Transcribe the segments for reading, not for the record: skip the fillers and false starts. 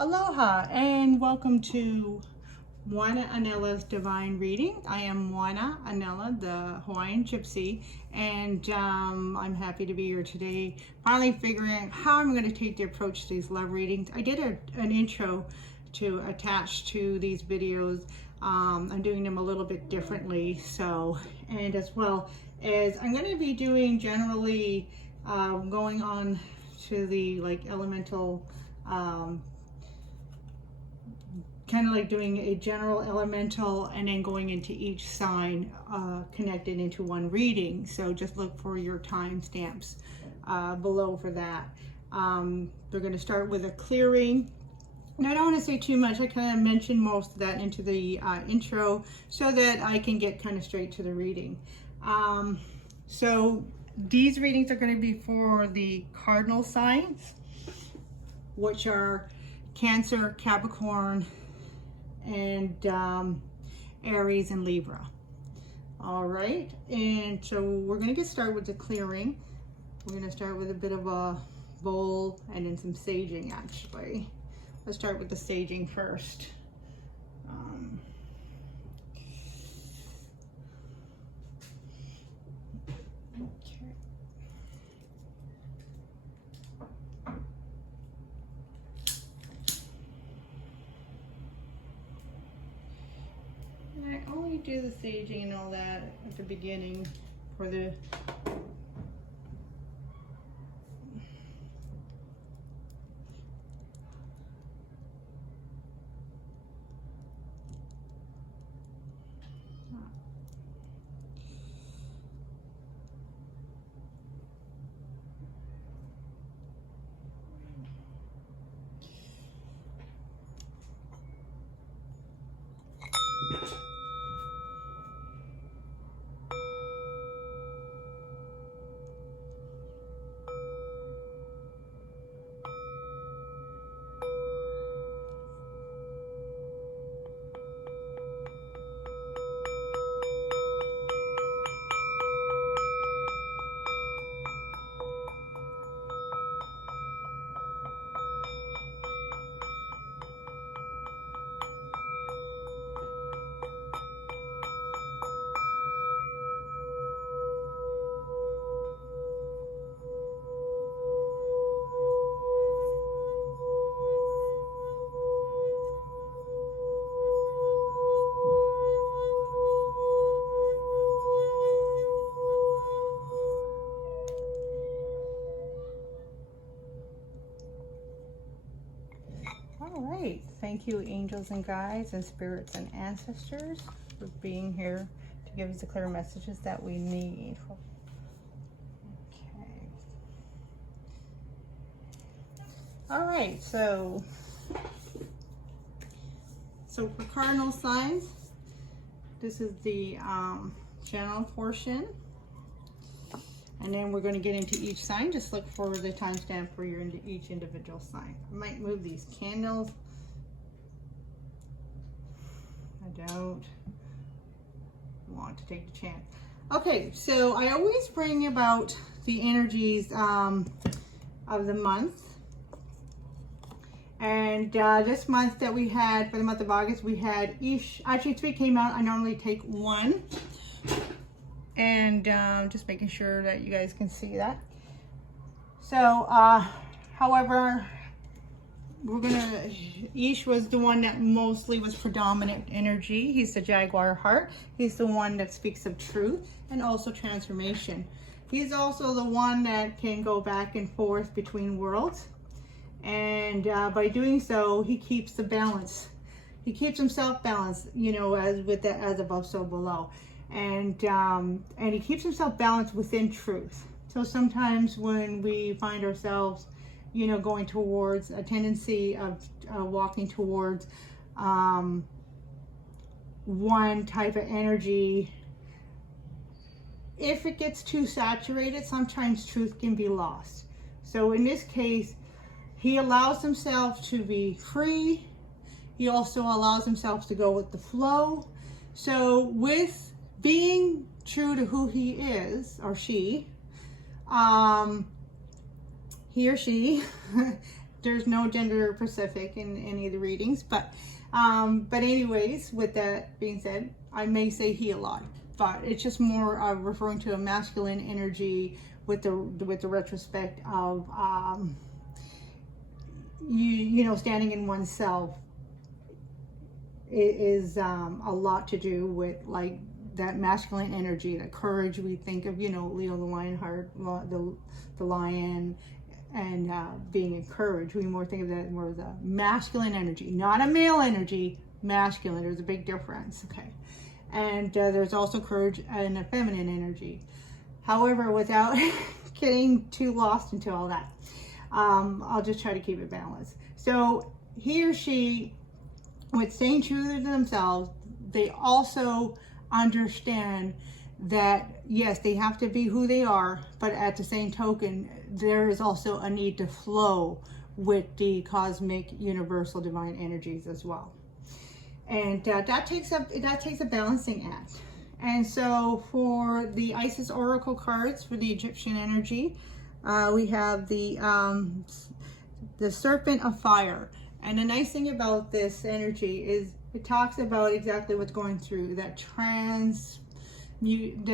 Aloha and welcome to Moana Anela's Divine Reading. I am Moana Anela, the Hawaiian Gypsy, and I'm happy to be here today, finally figuring out how I'm going to take the approach to these love readings. I did an intro to attach to these videos. I'm doing them a little bit differently, and as well as I'm going to be doing generally going on to the elemental kind of like doing a general elemental and then going into each sign connected into one reading. So just look for your timestamps below for that. We're going to start with a clearing. And I don't want to say too much. I kind of mentioned most of that into the intro so that I can get kind of straight to the reading. So these readings are going to be for the cardinal signs, which are Cancer, Capricorn, and Aries and Libra. All right, and so we're going to get started with the clearing. We're going to start with a bit of a bowl and then some saging. Actually, let's start with the saging first. I only do the saging and all that at the beginning for the All right, thank you angels and guides and spirits and ancestors for being here to give us the clear messages that we need. Okay. All right, so for cardinal signs, this is the general portion. And then we're going to get into each sign. Just look for the timestamp for each individual sign. I might move these candles. I don't want to take the chance. Okay, so I always bring about the energies of the month. And this month that we had, for the month of August, we had actually 3 came out. I normally take 1. And just making sure that you guys can see that. So, however, Ish was the one that mostly was predominant energy. He's the Jaguar heart. He's the one that speaks of truth and also transformation. He's also the one that can go back and forth between worlds. And by doing so, he keeps the balance. He keeps himself balanced, you know, as above, so below. And he keeps himself balanced within truth. So sometimes when we find ourselves, you know, going towards a tendency of walking towards one type of energy, if it gets too saturated, sometimes truth can be lost. So in this case, he allows himself to be free. He also allows himself to go with the flow. So with being true to who he is, or she, he or she there's no gender specific in any of the readings, but anyways, with that being said, I may say he a lot, but it's just more referring to a masculine energy with the retrospect of you know, standing in oneself is a lot to do with like that masculine energy, that courage. We think of, you know, Leo the Lionheart, the lion, and being encouraged. We more think of that more as a masculine energy, not a male energy. Masculine, there's a big difference. Okay, and there's also courage and a feminine energy. However, without getting too lost into all that, I'll just try to keep it balanced. So he or she, with staying true to themselves, they also understand that yes, they have to be who they are, but at the same token, there is also a need to flow with the cosmic, universal, divine energies as well. And that takes a balancing act. And so for the Isis Oracle cards for the Egyptian energy, we have the Serpent of Fire. And the nice thing about this energy is it talks about exactly what's going through that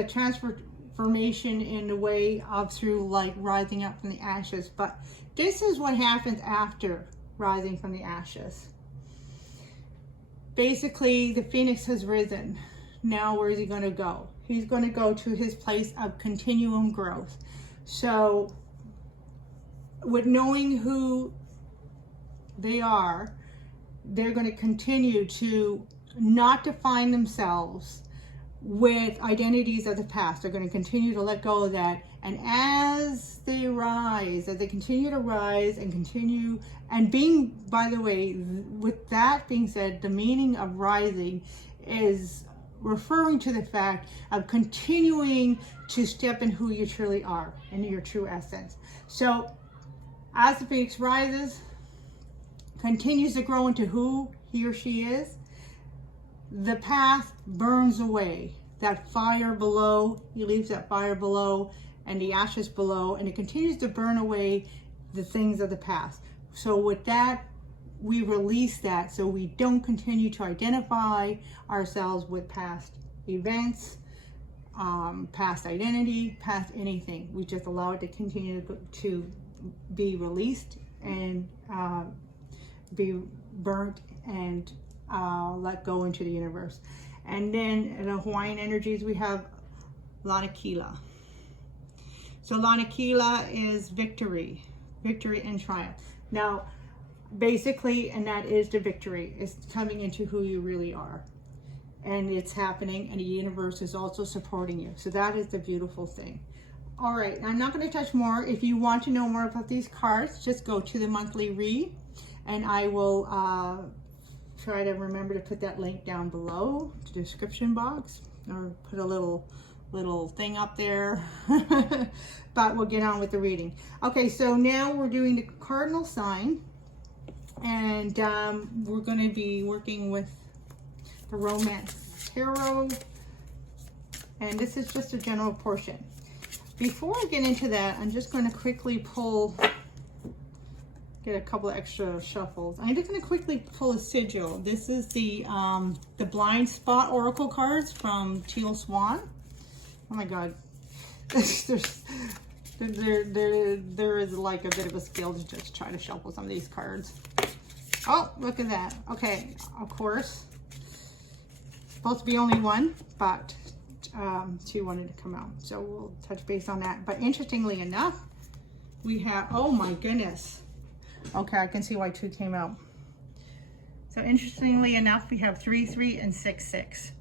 transformation in the way of through like rising up from the ashes. But this is what happens after rising from the ashes. Basically, the phoenix has risen. Now where is he going to go? He's going to go to his place of continuum growth. So with knowing who they are, they're going to continue to not define themselves with identities of the past. They're going to continue to let go of that. And as they rise, as they continue to rise and continue, and being, by the way, with that being said, the meaning of rising is referring to the fact of continuing to step in who you truly are, in your true essence. So as the phoenix rises, continues to grow into who he or she is, the past burns away. That fire below, he leaves that fire below and the ashes below, and it continues to burn away the things of the past. So with that, we release that so we don't continue to identify ourselves with past events, past identity, past anything. We just allow it to continue to be released and be burnt and let go into the universe. And then in the Hawaiian energies, we have Lanakila. So Lanakila is victory and triumph. Now, basically, and that is the victory, is coming into who you really are. And it's happening, and the universe is also supporting you. So that is the beautiful thing. All right, I'm not going to touch more. If you want to know more about these cards, just go to the monthly read, and I will try to remember to put that link down below the description box, or put a little thing up there. But we'll get on with the reading. Okay, so now we're doing the cardinal sign, and we're going to be working with the Romance Tarot, and this is just a general portion. Before I get into that, I'm just going to quickly get a couple of extra shuffles. I'm just going to quickly pull a sigil. This is the Blind Spot Oracle cards from Teal Swan. Oh my God, there is like a bit of a skill to just try to shuffle some of these cards. Oh, look at that. Okay, of course, supposed to be only one, but two wanted to come out, so we'll touch base on that. But interestingly enough, we have, oh my goodness. Okay, I can see why two came out. So interestingly enough, we have 3, 3, and 6, 6.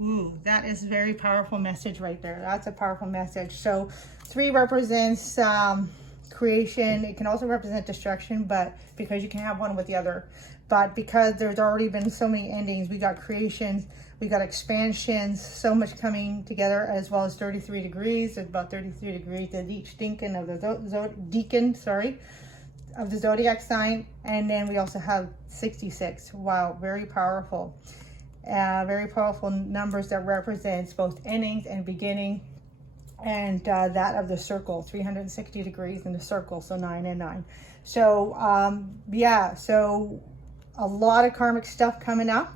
Ooh, that is a very powerful message right there. That's a powerful message. So 3 represents creation. It can also represent destruction, but because you can have one with the other. But because there's already been so many endings, we got creations, we got expansions, so much coming together, as well as 33 degrees. There's about 33 degrees of each decan of the zodiac sign, and then we also have 66. Wow, very powerful. Very powerful numbers that represents both endings and beginning. and that of the circle, 360 degrees in the circle, so 9 and 9. So yeah, so a lot of karmic stuff coming up,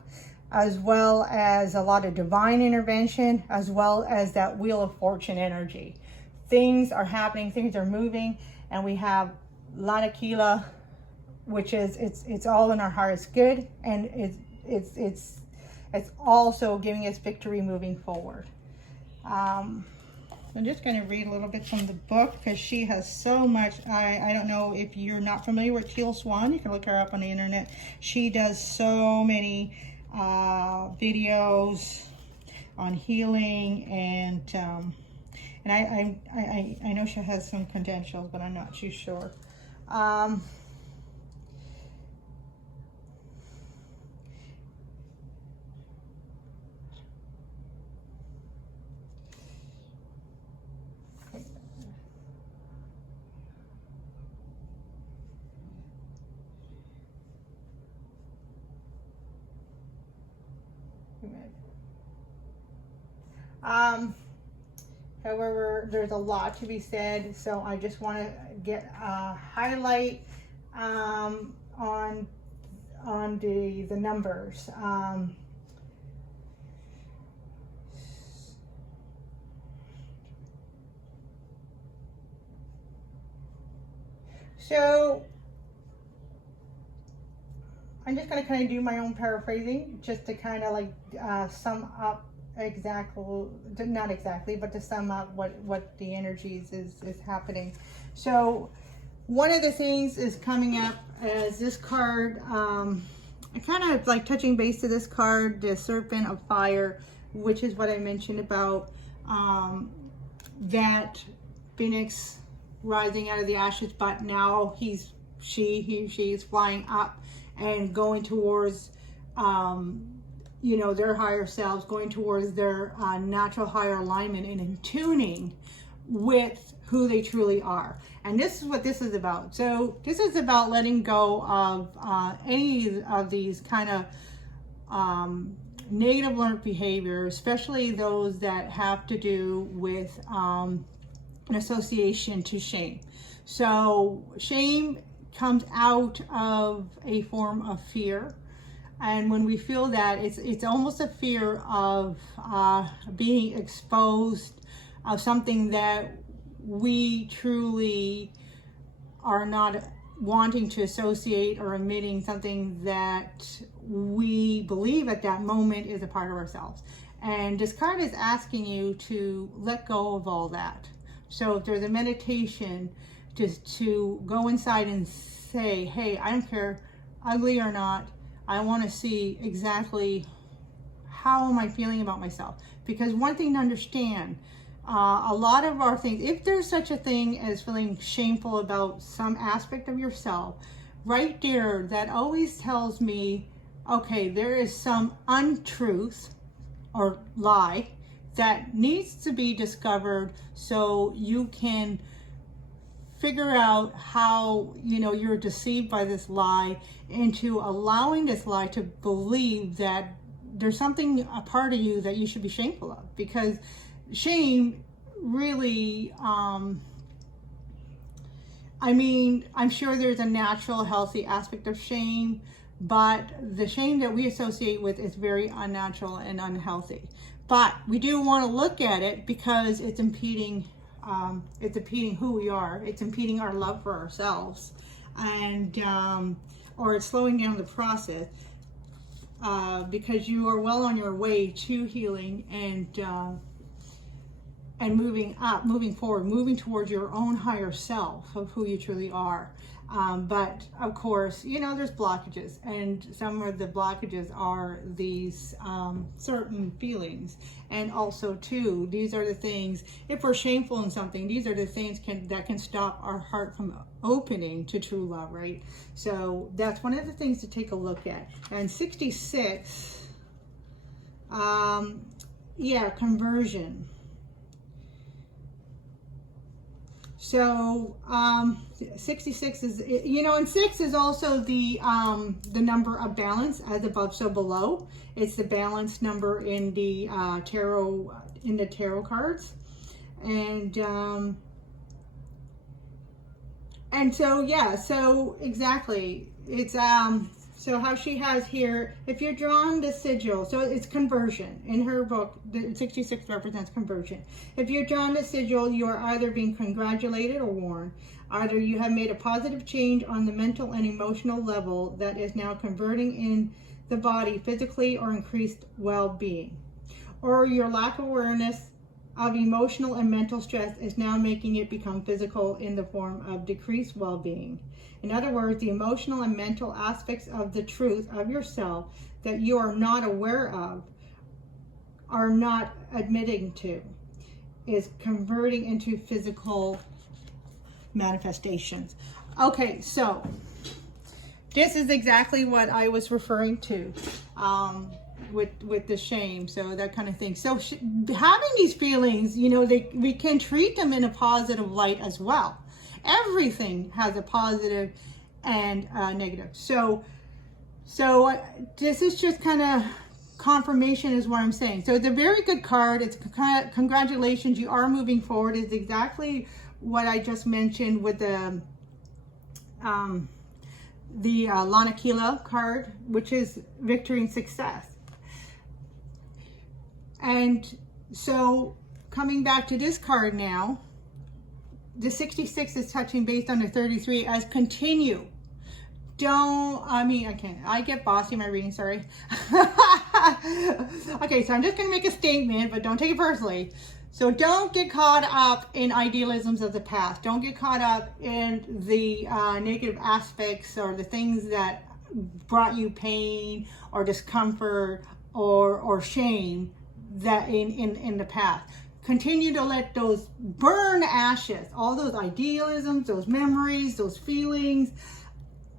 as well as a lot of divine intervention, as well as that Wheel of Fortune energy. Things are happening, things are moving, and we have Ihaleakala, which is it's all in our highest good, and it's also giving us victory moving forward. I'm just going to read a little bit from the book, because she has so much. I don't know if you're not familiar with Teal Swan. You can look her up on the internet. She does so many videos on healing, and I know she has some credentials, but I'm not too sure. However, there's a lot to be said, so I just want to get a highlight on the numbers. So I'm just going to kind of do my own paraphrasing, just to kind of like sum up not exactly, but to sum up what the energies is happening. So one of the things is coming up as this card, I kind of like touching base to this card, the Serpent of Fire, which is what I mentioned about that Phoenix rising out of the ashes, but now she is flying up and going towards you know, their higher selves, going towards their natural higher alignment and in tuning with who they truly are. And this is what this is about. So this is about letting go of any of these kind of negative learned behavior, especially those that have to do with an association to shame. So shame comes out of a form of fear. And when we feel that, it's almost a fear of being exposed of something that we truly are not wanting to associate, or admitting something that we believe at that moment is a part of ourselves. And this card is asking you to let go of all that. So if there's a meditation, just to go inside and say, hey, I don't care, ugly or not, I want to see exactly how am I feeling about myself. Because one thing to understand, a lot of our things, if there's such a thing as feeling shameful about some aspect of yourself, right there, that always tells me, okay, there is some untruth or lie that needs to be discovered, so you can figure out how, you know, you're deceived by this lie, into allowing this lie to believe that there's something, a part of you that you should be shameful of. Because shame really, I mean, I'm sure there's a natural healthy aspect of shame, but the shame that we associate with is very unnatural and unhealthy. But we do want to look at it because it's impeding who we are. It's impeding our love for ourselves, and or it's slowing down the process, because you are well on your way to healing and moving up, moving forward, moving towards your own higher self of who you truly are. But of course, you know, there's blockages, and some of the blockages are these certain feelings. And also too, these are the things, if we're shameful in something, these are the things that can stop our heart from opening to true love, right? So that's one of the things to take a look at. And 66, yeah, conversion. So 66 is, you know, and 6 is also the number of balance, as above so below. It's the balance number in the tarot cards. And so, yeah, so exactly, it's, so how she has here, if you're drawn the sigil, so it's conversion. In her book, the 66 represents conversion. If you're drawn the sigil, you are either being congratulated or warned. Either you have made a positive change on the mental and emotional level that is now converting in the body physically or increased well-being. Or your lack of awareness of emotional and mental stress is now making it become physical in the form of decreased well-being. In other words, the emotional and mental aspects of the truth of yourself that you are not aware of, are not admitting to, is converting into physical manifestations. Okay, so this is exactly what I was referring to with the shame, so that kind of thing. So having these feelings, you know, we can treat them in a positive light as well. Everything has a positive and negative. So this is just kind of confirmation is what I'm saying. So it's a very good card. It's congratulations, you are moving forward. It's exactly what I just mentioned with the Ihaleakala card, which is victory and success. And so coming back to this card now, the 66 is touching based on the 33 as continue. I get bossy in my reading, sorry. Okay, so I'm just going to make a statement, but don't take it personally. So don't get caught up in idealisms of the past. Don't get caught up in the negative aspects or the things that brought you pain or discomfort or shame that in the past. Continue to let those burn ashes, all those idealisms, those memories, those feelings,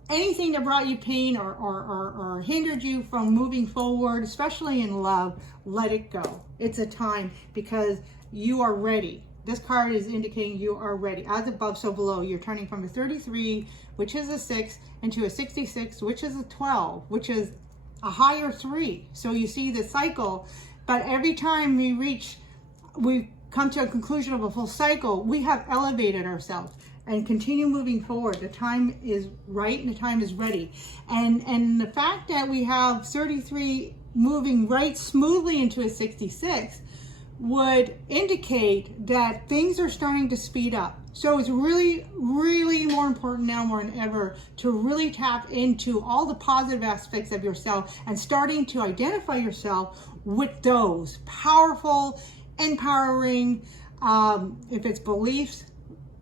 anything that brought you pain or hindered you from moving forward, especially in love, let it go. It's a time because you are ready. This card is indicating you are ready. As above, so below. You're turning from a 33, which is a 6, into a 66, which is a 12, which is a higher 3. So you see the cycle. But every time we come to a conclusion of a full cycle, we have elevated ourselves and continue moving forward. The time is right and the time is ready. And the fact that we have 33 moving right smoothly into a 66 would indicate that things are starting to speed up. So it's really, really more important now more than ever to really tap into all the positive aspects of yourself and starting to identify yourself with those powerful, empowering, if it's beliefs,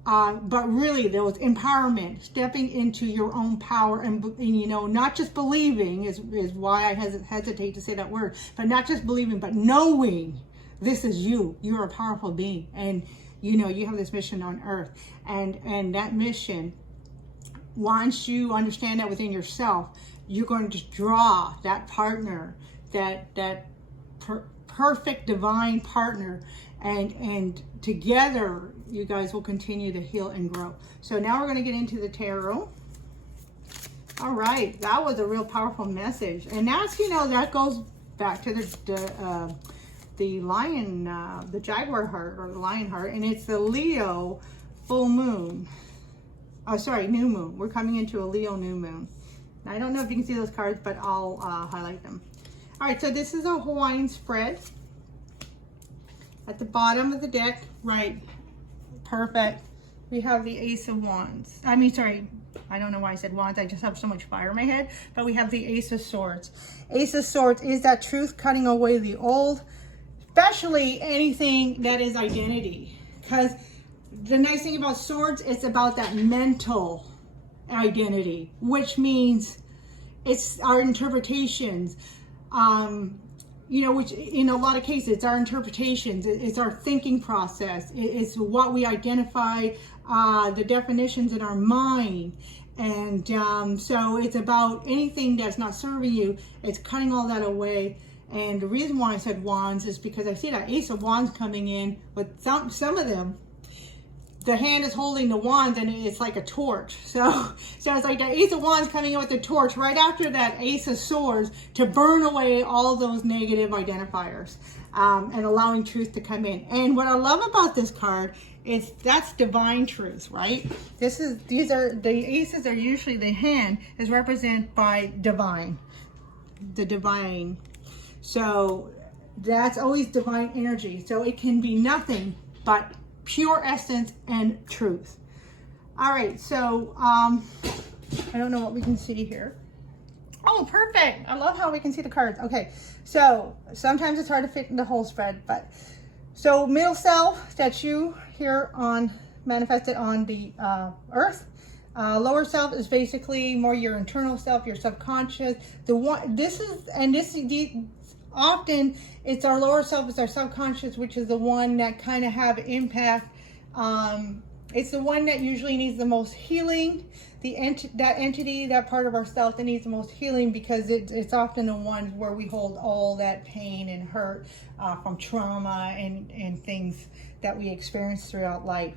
but really those empowerment, stepping into your own power and you know, not just believing is why I hesitate to say that word, but not just believing, but knowing this is you. You're a powerful being, and you know you have this mission on earth, and that mission, once you understand that within yourself, you're going to draw that partner, that perfect divine partner, and together you guys will continue to heal and grow. So now we're going to get into the tarot. All right, that was a real powerful message, and that's, you know, that goes back to the lion, the jaguar heart, or the lion heart, and it's the Leo full moon. Oh, sorry, new moon. We're coming into a Leo new moon. Now, I don't know if you can see those cards, but I'll highlight them. All right, so this is a Hawaiian spread. At the bottom of the deck, right, perfect, we have the Ace of Wands. I don't know why I said wands. I just have so much fire in my head. But we have the Ace of Swords. Ace of Swords is that truth, cutting away the old, especially anything that is identity. Because the nice thing about swords, it's about that mental identity, which means it's our interpretations. You know, which in a lot of cases, it's our interpretations, it's our thinking process, it's what we identify, the definitions in our mind. And so it's about anything that's not serving you, it's cutting all that away. And the reason why I said wands is because I see that Ace of Wands coming in with some of them. the hand is holding the wands and it's like a torch. So it's like the Ace of Wands coming in with the torch right after that Ace of Swords to burn away all those negative identifiers, and allowing truth to come in. And what I love about this card is that's divine truth, right? These are the aces are usually, the hand is represented by divine, the divine. So that's always divine energy. So it can be nothing but pure essence and truth. All right, so I don't know what we can see here. Oh, perfect. I love how we can see the cards. Okay, so sometimes it's hard to fit in the whole spread, but so middle self, that's you here on manifested on the earth. Lower self is basically more your internal self, your subconscious. Often it's our lower self, it's our subconscious, which is the one that kind of have impact. It's the one that usually needs the most healing. That entity, that part of ourself that needs the most healing, because it's often the one where we hold all that pain and hurt from trauma and things that we experience throughout life.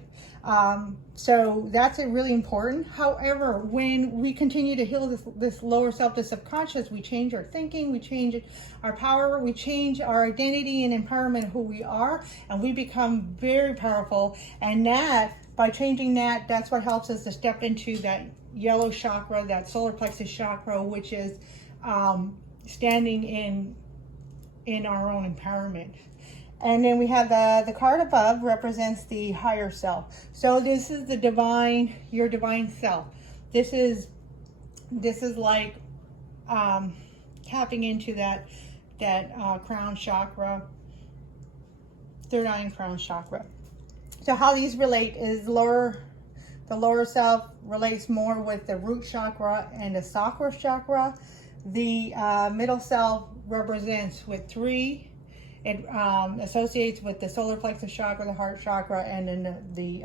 So that's really important. However, when we continue to heal this lower self, the subconscious, we change our thinking, we change our power, we change our identity and empowerment of who we are, and we become very powerful. And that, by changing that, that's what helps us to step into that yellow chakra, that solar plexus chakra, which is standing in our own empowerment. And then we have the card above represents the higher self. So this is the divine, your divine self. This is like tapping into that crown chakra, third eye and crown chakra. So how these relate is the lower self relates more with the root chakra and the sacral chakra. The middle self represents with 3. It associates with the solar plexus chakra, the heart chakra, and then the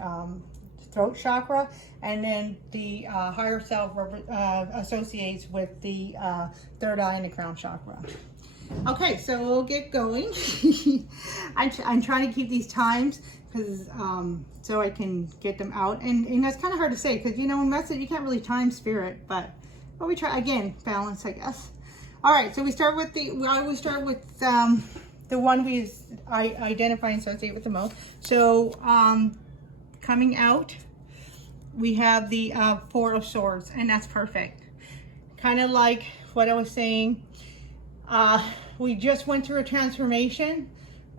throat chakra. And then the higher self associates with the third eye and the crown chakra. Okay, so we'll get going. I'm trying to keep these times because so I can get them out. And that's kind of hard to say because, you know, in message you can't really time spirit, but we try again, balance, I guess. All right, so we start with I always start with the one I identify and associate with the most. So coming out, we have the 4 of Swords, and that's perfect. Kind of like what I was saying, we just went through a transformation,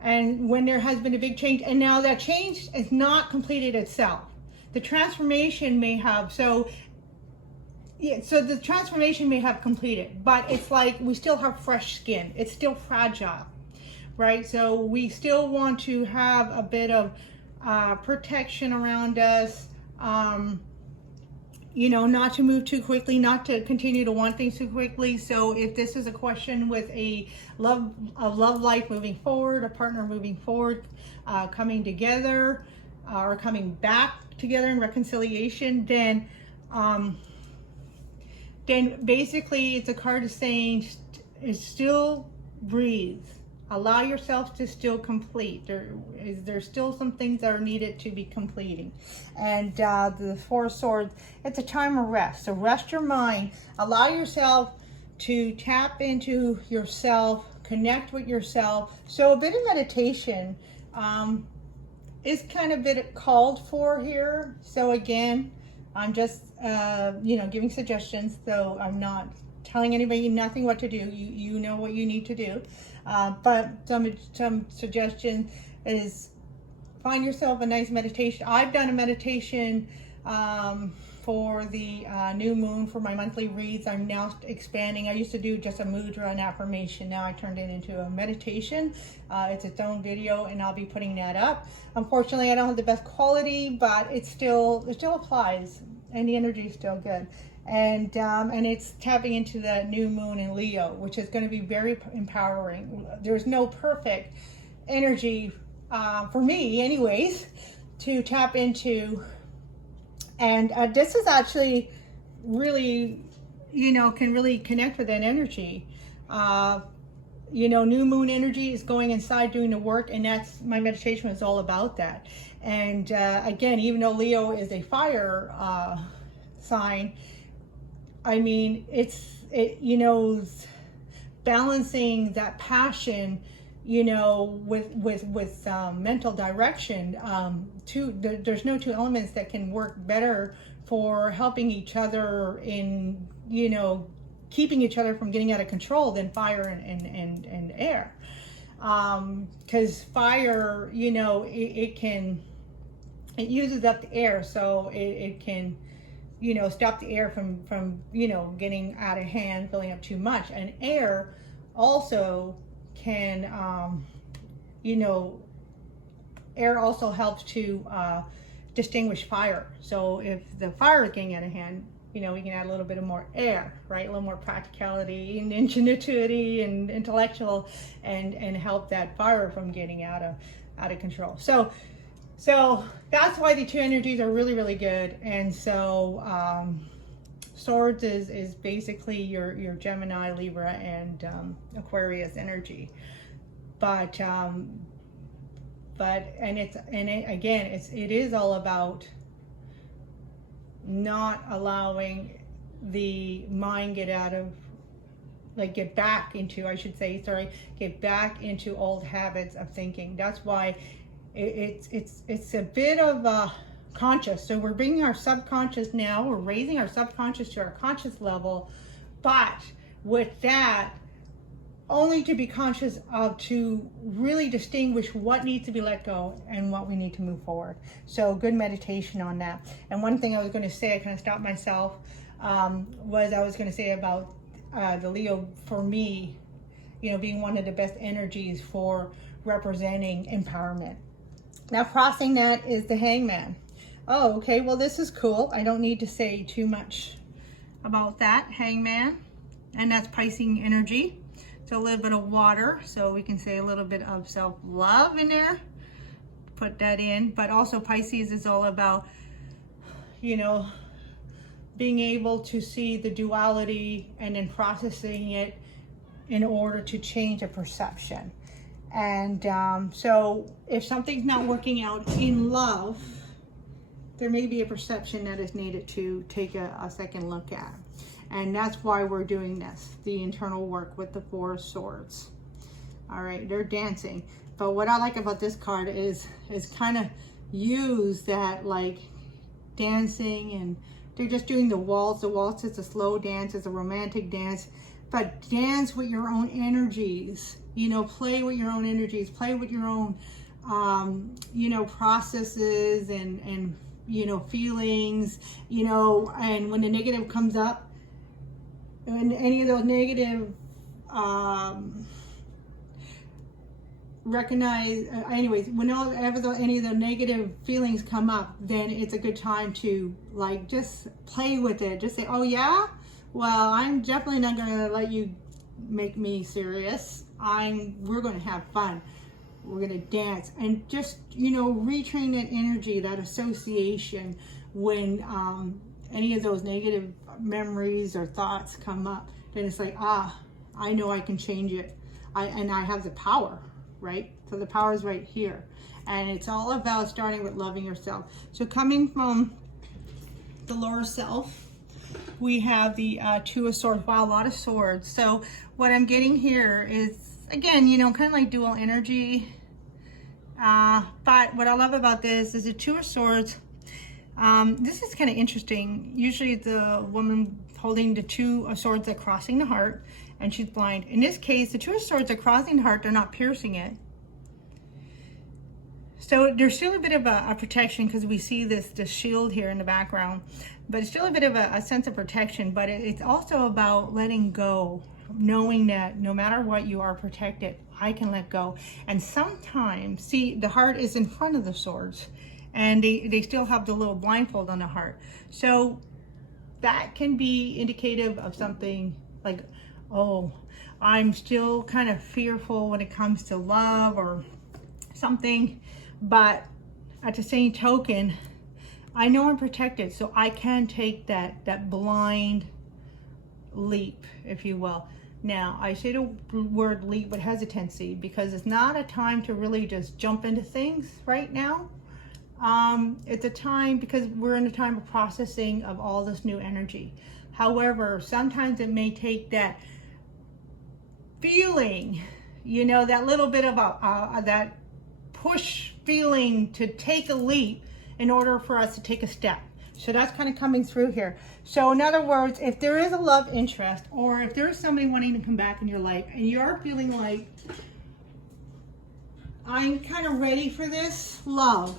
and when there has been a big change, and now that change is not completed itself. The transformation may have, so the transformation may have completed, but it's like we still have fresh skin. It's still fragile. Right, so we still want to have a bit of protection around us, you know, not to move too quickly, not to continue to want things too quickly. So if this is a question with a love life moving forward, a partner moving forward, coming together, or coming back together in reconciliation, then basically it's a card of saying, still breathe. Allow yourself to still complete. There's still some things that are needed to be completing. And the 4 of Swords, it's a time of rest. So rest your mind. Allow yourself to tap into yourself, connect with yourself. So a bit of meditation is kind of a bit called for here. So again, I'm just, you know, giving suggestions. So I'm not telling anybody nothing what to do. You know what you need to do. But some suggestion is find yourself a nice meditation. I've done a meditation for the new moon for my monthly reads. I'm now expanding. I used to do just a mudra and affirmation. Now I turned it into a meditation. It's its own video, and I'll be putting that up. Unfortunately, I don't have the best quality, but it still applies, and the energy is still good. And it's tapping into the new moon in Leo, which is going to be very empowering. There's no perfect energy for me anyways to tap into, and this is actually really, you know, can really connect with that energy. you know, new moon energy is going inside doing the work, and that's my meditation was all about that. And again, even though Leo is a fire sign, I mean, you know, balancing that passion, you know, with mental direction. There's no two elements that can work better for helping each other in, you know, keeping each other from getting out of control than fire and air. Because fire, you know, it uses up the air, so it can, you know, stop the air from you know, getting out of hand, filling up too much. And air also can, you know, air also helps to distinguish fire. So if the fire is getting out of hand, you know, we can add a little bit of more air, right? A little more practicality and ingenuity and intellectual, and help that fire from getting out of control. So that's why the two energies are really, really good. And so swords is basically your Gemini, Libra, and Aquarius energy. But it is all about not allowing the mind get back into old habits of thinking. That's why it's a bit of conscious. So we're bringing our subconscious now, we're raising our subconscious to our conscious level, but with that, only to be conscious of, to really distinguish what needs to be let go and what we need to move forward. So good meditation on that. And one thing I was going to say, I kind of stopped myself, was I was going to say about the Leo, for me, you know, being one of the best energies for representing empowerment. Now crossing that is the Hangman. Oh, okay, well this is cool. I don't need to say too much about that. Hangman, and that's Pisces energy. So a little bit of water, so we can say a little bit of self-love in there. Put that in. But also Pisces is all about, you know, being able to see the duality and then processing it in order to change a perception. And so if something's not working out in love, there may be a perception that is needed to take a second look at. And that's why we're doing this, the internal work with the Four of Swords. All right, they're dancing. But what I like about this card is kind of use that, like, dancing, and they're just doing the waltz. The waltz is a slow dance, it's a romantic dance, but dance with your own energies. You know, play with your own energies, play with your own, you know, processes and, you know, feelings, you know, and when the negative comes up, and any of those negative, anyways, whenever any of the negative feelings come up, then it's a good time to, like, just play with it. Just say, oh yeah, well, I'm definitely not going to let you make me serious. We're going to have fun. We're going to dance, and just, you know, retrain that energy, that association when any of those negative memories or thoughts come up. Then it's like, I know I can change it. And I have the power, right? So the power is right here. And it's all about starting with loving yourself. So coming from the lower self, we have the Two of Swords. Wow, a lot of swords. So what I'm getting here is, again, you know, kind of like dual energy. But what I love about this is the Two of Swords. This is kind of interesting. Usually the woman holding the Two of Swords are crossing the heart, and she's blind. In this case, the Two of Swords are crossing the heart, they're not piercing it. So there's still a bit of a protection, because we see this shield here in the background, but it's still a bit of a sense of protection. But it's also about letting go, knowing that no matter what, you are protected. I can let go. And sometimes, see, the heart is in front of the swords, and they still have the little blindfold on the heart. So that can be indicative of something like, oh, I'm still kind of fearful when it comes to love or something. But at the same token, I know I'm protected, so I can take that blind leap, if you will. Now, I say the word leap with hesitancy because it's not a time to really just jump into things right now. It's a time because we're in a time of processing of all this new energy. However, sometimes it may take that feeling, you know, that little bit of that push feeling to take a leap in order for us to take a step. So that's kind of coming through here. So in other words, if there is a love interest, or if there is somebody wanting to come back in your life and you're feeling like, I'm kind of ready for this love,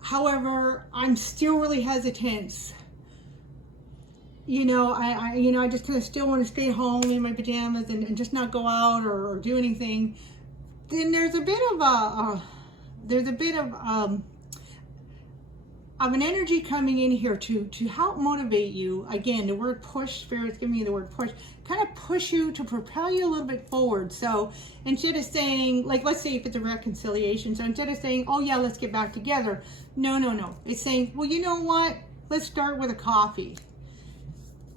however, I'm still really hesitant. You know, I just kind of still want to stay home in my pajamas and just not go out or do anything. Then there's a bit of an energy coming in here to help motivate you. Again, the word push, Spirit's giving me the word push, kind of push you to propel you a little bit forward. So instead of saying, like, let's say if it's a reconciliation, so instead of saying, oh yeah, let's get back together, no. It's saying, well, you know what? Let's start with a coffee.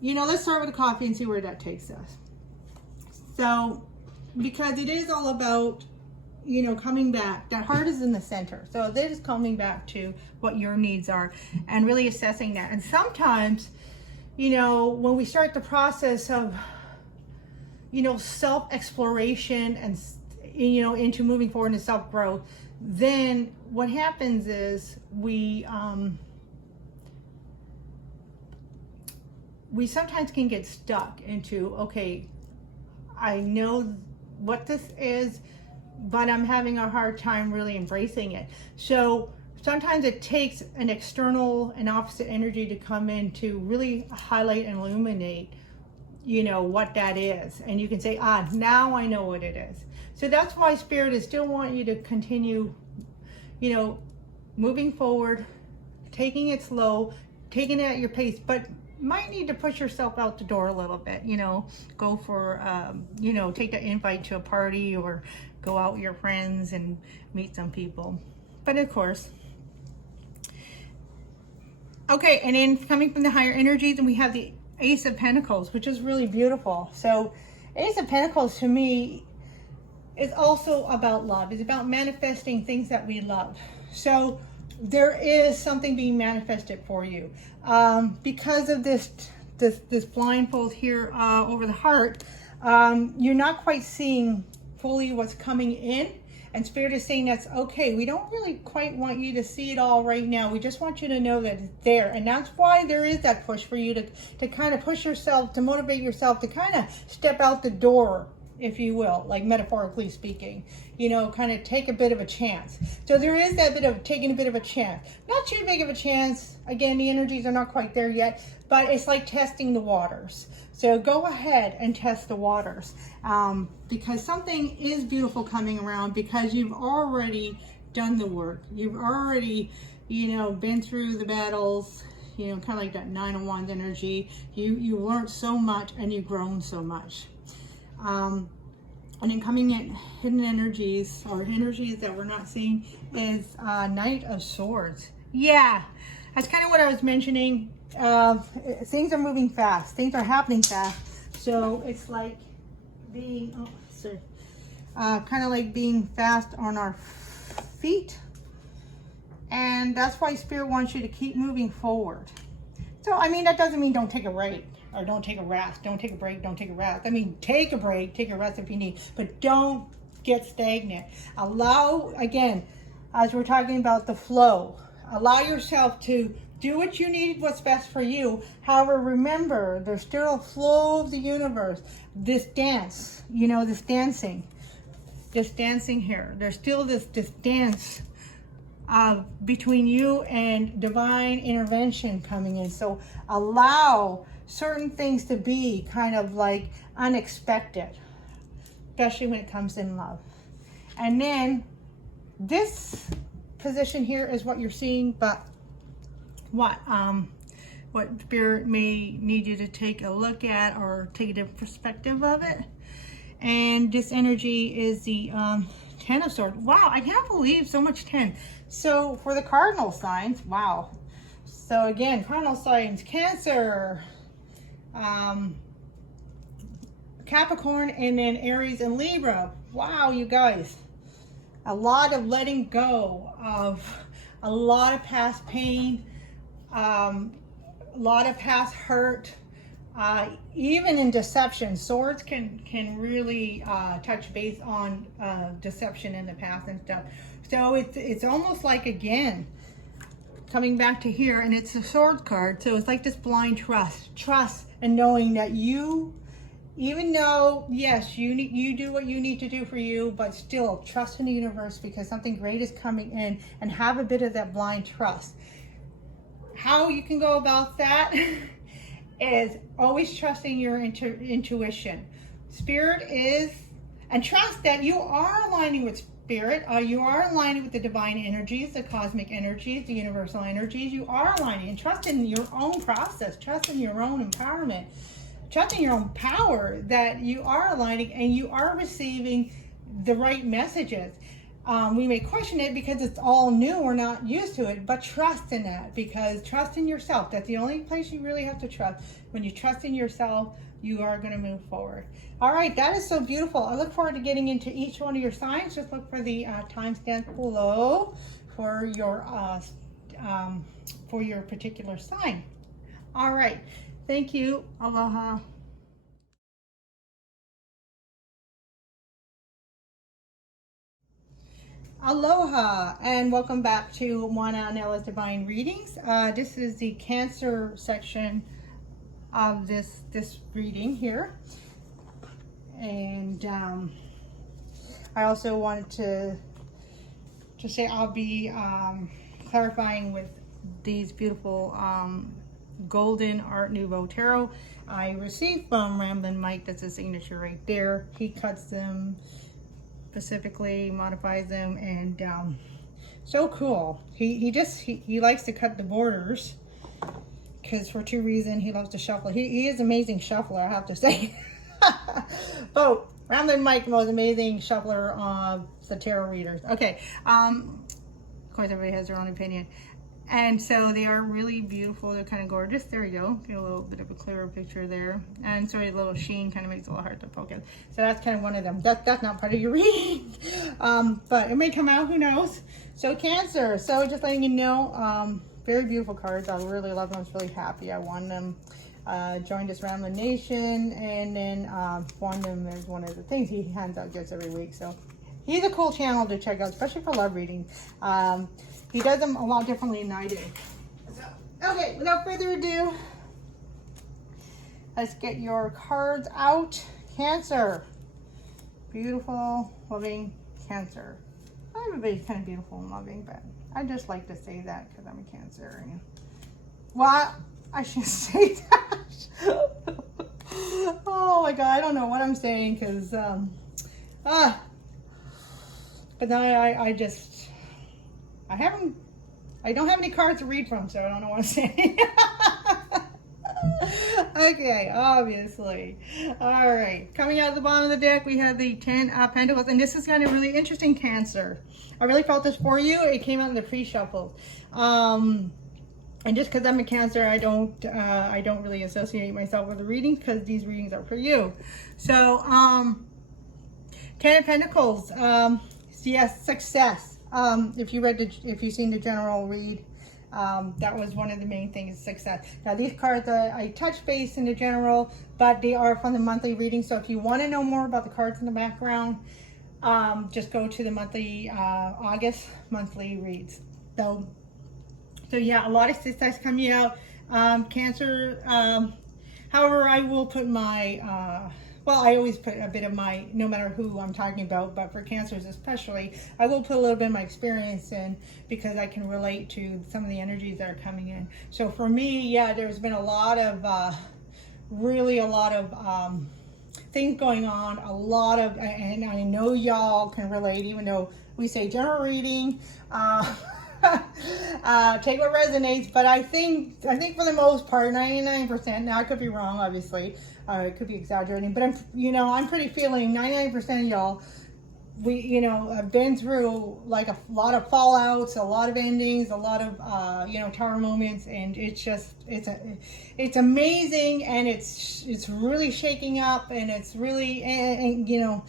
You know, let's start with a coffee and see where that takes us. So, because it is all about, you know, coming back. That heart is in the center. So this is coming back to what your needs are and really assessing that. And sometimes, you know, when we start the process of, you know, self-exploration and, you know, into moving forward into self-growth, then what happens is we sometimes can get stuck into, okay, I know what this is, but I'm having a hard time really embracing it. So sometimes it takes an external and opposite energy to come in to really highlight and illuminate, you know, what that is. And you can say, now I know what it is. So that's why Spirit is still want you to continue, you know, moving forward, taking it slow, taking it at your pace, but might need to push yourself out the door a little bit, you know, go for, you know, take the invite to a party or go out with your friends and meet some people. But of course, okay, and then coming from the higher energies, and we have the Ace of Pentacles, which is really beautiful. So Ace of Pentacles to me is also about love. It's about manifesting things that we love. So there is something being manifested for you. Because of this blindfold here over the heart, you're not quite seeing fully what's coming in. And Spirit is saying that's okay. We don't really quite want you to see it all right now. We just want you to know that it's there. And that's why there is that push for you to kind of push yourself, to motivate yourself, to kind of step out the door, if you will, like metaphorically speaking, you know, kind of take a bit of a chance. So there is that bit of taking a bit of a chance. Not too big of a chance. Again, the energies are not quite there yet, but it's like testing the waters. So go ahead and test the waters, because something is beautiful coming around, because you've already done the work. You've already, you know, been through the battles, you know, kind of like that Nine of Wands energy. You learned so much and you've grown so much. And then coming in hidden energies, or energies that we're not seeing, is Knight of Swords. Yeah, that's kind of what I was mentioning. Things are moving fast. Things are happening fast. So it's like being, kind of like being fast on our feet. And that's why Spirit wants you to keep moving forward. So, I mean, that doesn't mean don't take a break. Or don't take a rest, don't take a break, don't take a rest. I mean, take a break, take a rest if you need, but don't get stagnant. Allow, again, as we're talking about the flow, allow yourself to do what you need, what's best for you. However, remember, there's still a flow of the universe. This dance, you know, this dancing here. There's still this dance between you and divine intervention coming in. So allow certain things to be kind of like unexpected, especially when it comes in love. And then this position here is what you're seeing, but what Spirit may need you to take a look at or take a different perspective of it. And this energy is the 10 of Swords. Wow, I can't believe so much 10. So for the cardinal signs, wow. So again, cardinal signs, Cancer, Capricorn, and then Aries and Libra. Wow, you guys. A lot of letting go of a lot of past pain, a lot of past hurt, even in deception. Swords can really touch base on deception in the past and stuff. So it's almost like, again, coming back to here, and it's a sword card. So it's like this blind trust and knowing that you, even though, yes, you do what you need to do for you, but still trust in the universe, because something great is coming in, and have a bit of that blind trust. How you can go about that is always trusting your intuition. Spirit is, and trust that you are aligning with Spirit, you are aligning with the divine energies, the cosmic energies, the universal energies. You are aligning, and trust in your own process, trust in your own empowerment, trust in your own power, that you are aligning and you are receiving the right messages. We may question it because it's all new, we're not used to it, but trust in that, because trust in yourself. That's the only place you really have to trust. When you trust in yourself, you are going to move forward. All right, that is so beautiful. I look forward to getting into each one of your signs. Just look for the timestamp below for your particular sign. All right, thank you. Aloha. Aloha, and welcome back to Moana Anela's Divine Readings. This is the Cancer section of this reading here. And I also wanted to say I'll be clarifying with these beautiful golden Art Nouveau tarot I received from Ramblin' Mike. That's his signature right there. He cuts them specifically, modifies them, and so cool. He likes to cut the borders, because for two reasons. He loves to shuffle. He is an amazing shuffler, I have to say. But Ramblin' Mike, the most amazing shuffler of the tarot readers. Okay, of course everybody has their own opinion. And so they are really beautiful. They're kind of gorgeous. There you go. Get a little bit of a clearer picture there. And so a little sheen kind of makes it a little hard to focus. So that's kind of one of them. That's not part of your reading. But it may come out, who knows. So Cancer. So just letting you know, very beautiful cards. I really love them. I was really happy I won them. Joined this Ramblin' Nation, and then won them as one of the things. He hands out gifts every week. So he's a cool channel to check out, especially for love reading. He does them a lot differently than I do. So, okay, without further ado, let's get your cards out. Cancer. Beautiful, loving Cancer. Everybody's kind of beautiful and loving, but I just like to say that because I'm a Cancerian. Well, I shouldn't say that. Oh my God, I don't know what I'm saying, because, but then I don't have any cards to read from, so I don't know what I'm saying. Okay, obviously. All right, coming out of the bottom of the deck, we have the 10 of Pentacles, and this is kind of really interesting, Cancer. I really felt this for you. It came out in the pre-shuffle. And just because I'm a Cancer, I don't really associate myself with the reading, because these readings are for you. So, 10 of Pentacles. Yes, success. If you've seen the general read, that was one of the main things, success. Now these cards, I touch base in the general, but they are from the monthly reading. So if you want to know more about the cards in the background, just go to the monthly, August monthly reads. So yeah, a lot of success coming out. Cancer, however, I will put my, well, I always put a bit of my, no matter who I'm talking about, but for Cancers especially, I will put a little bit of my experience in, because I can relate to some of the energies that are coming in. So for me, yeah, there's been a lot of, really a lot of things going on, a lot of, and I know y'all can relate, even though we say general reading, take what resonates, but I think for the most part, 99%, now I could be wrong, obviously, it could be exaggerating, but I'm pretty feeling 99% of y'all we, you know, have been through like a lot of fallouts, a lot of endings, a lot of, you know, tower moments, and it's just, it's amazing, and it's really shaking up, and it's really, and, you know,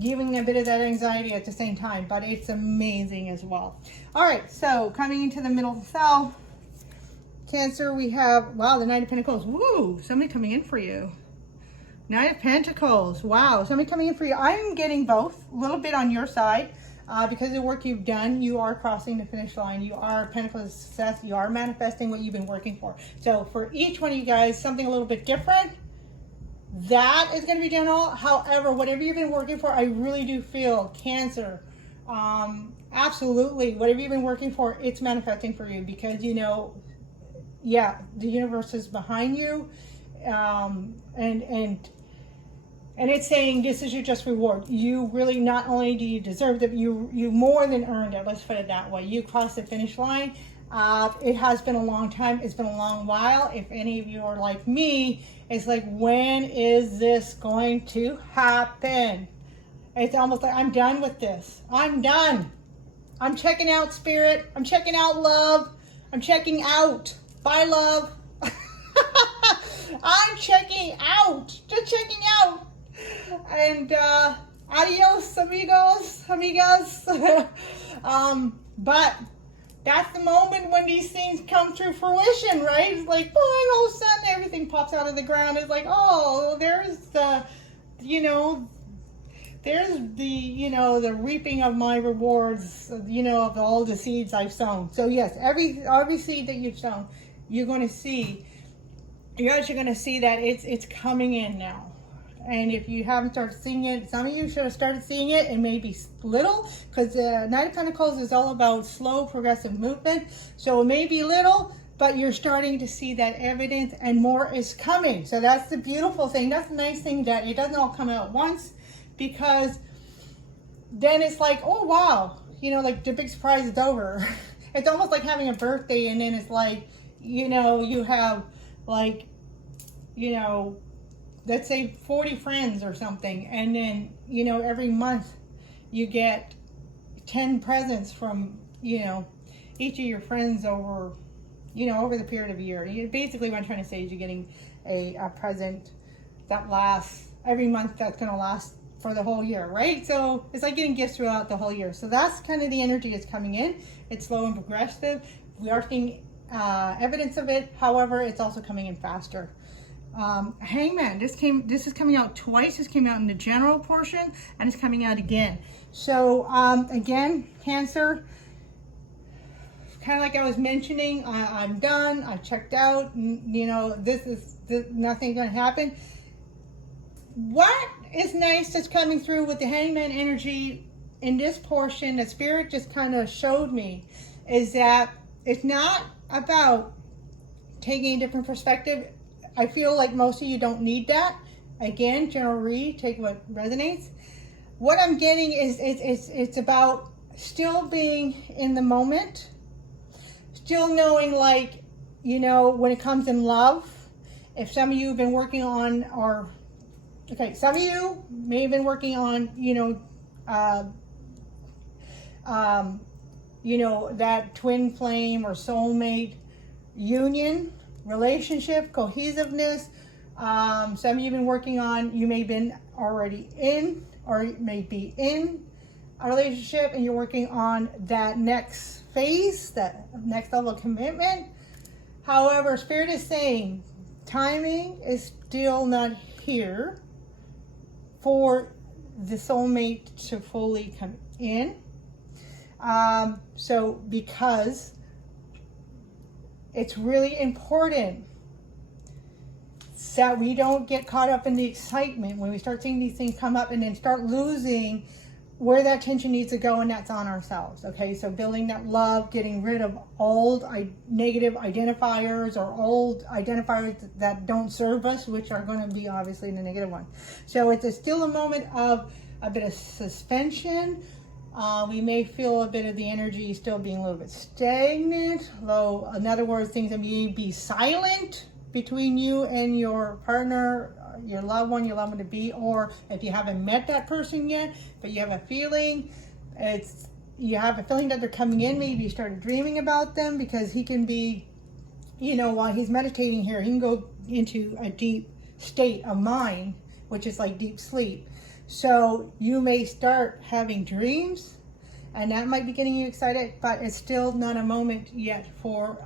giving a bit of that anxiety at the same time, but it's amazing as well. All right, so coming into the middle of the cell, Cancer, we have, wow, the Knight of Pentacles. Woo, somebody coming in for you. Knight of Pentacles. Wow, somebody coming in for you. I'm getting both, a little bit on your side, because of the work you've done. You are crossing the finish line. You are Pentacles of success. You are manifesting what you've been working for. So for each one of you guys, something a little bit different. That is going to be general. However, whatever you've been working for, I really do feel, Cancer, absolutely, whatever you've been working for, it's manifesting for you, because, you know, yeah, the universe is behind you, and it's saying this is your just reward. You really, not only do you deserve it, you more than earned it. Let's put it that way. You crossed the finish line. It has been a long time. It's been a long while. If any of you are like me, it's like, when is this going to happen? It's almost like, I'm done with this. I'm done. I'm checking out, Spirit. I'm checking out, love. I'm checking out. Bye, love. I'm checking out. Just checking out. And adios, amigos, amigas. But that's the moment when these things come to fruition, right? It's like, boing, all of a sudden everything pops out of the ground. It's like, oh, there's the, you know, there's the, you know, the reaping of my rewards, you know, of all the seeds I've sown. So yes, every seed that you've sown, you're going to see, you're actually going to see that it's coming in now. And if you haven't started seeing it, some of you should have started seeing it. It may be little, because the Knight of Pentacles is all about slow, progressive movement. So it may be little, but you're starting to see that evidence, and more is coming. So that's the beautiful thing. That's the nice thing, that it doesn't all come out at once, because then it's like, oh, wow. You know, like the big surprise is over. It's almost like having a birthday, and then it's like, you know, you have like, you know, let's say 40 friends or something, and then, you know, every month you get 10 presents from, you know, each of your friends over, you know, over the period of a year. Basically what I'm trying to say is you're getting a present that lasts every month, that's going to last for the whole year, right? So it's like getting gifts throughout the whole year. So that's kind of the energy that's coming in. It's slow and progressive. We are seeing evidence of it. However, it's also coming in faster. Hangman, this is coming out twice. This came out in the general portion, and it's coming out again. So again, Cancer, kind of like I was mentioning, I'm done. I checked out. You know, nothing's going to happen. What is nice that's coming through with the Hangman energy in this portion, that Spirit just kind of showed me, is that it's not about taking a different perspective. I feel like most of you don't need that. Again, general read, take what resonates. What I'm getting is it's about still being in the moment, still knowing, like, you know, when it comes in love, if some of you have been working on, or, okay, some of you may have been working on, you know, that twin flame or soulmate union, relationship, cohesiveness. Some of you have been working on, you may have been already in, or may be in a relationship, and you're working on that next phase, that next level of commitment. However, Spirit is saying timing is still not here for the soulmate to fully come in. So because it's really important that we don't get caught up in the excitement when we start seeing these things come up, and then start losing where that tension needs to go, and that's on ourselves. Okay, so building that love, getting rid of old negative identifiers, or old identifiers that don't serve us, which are going to be obviously the negative one. So it's still a moment of a bit of suspension. We may feel a bit of the energy still being a little bit stagnant, low. In other words, things that may be silent between you and your partner, your loved one, your loved one to be, or if you haven't met that person yet, but you have a feeling, you have a feeling that they're coming in. Maybe you started dreaming about them, because he can be, you know, while he's meditating here, he can go into a deep state of mind, which is like deep sleep. So you may start having dreams, and that might be getting you excited, but it's still not a moment yet for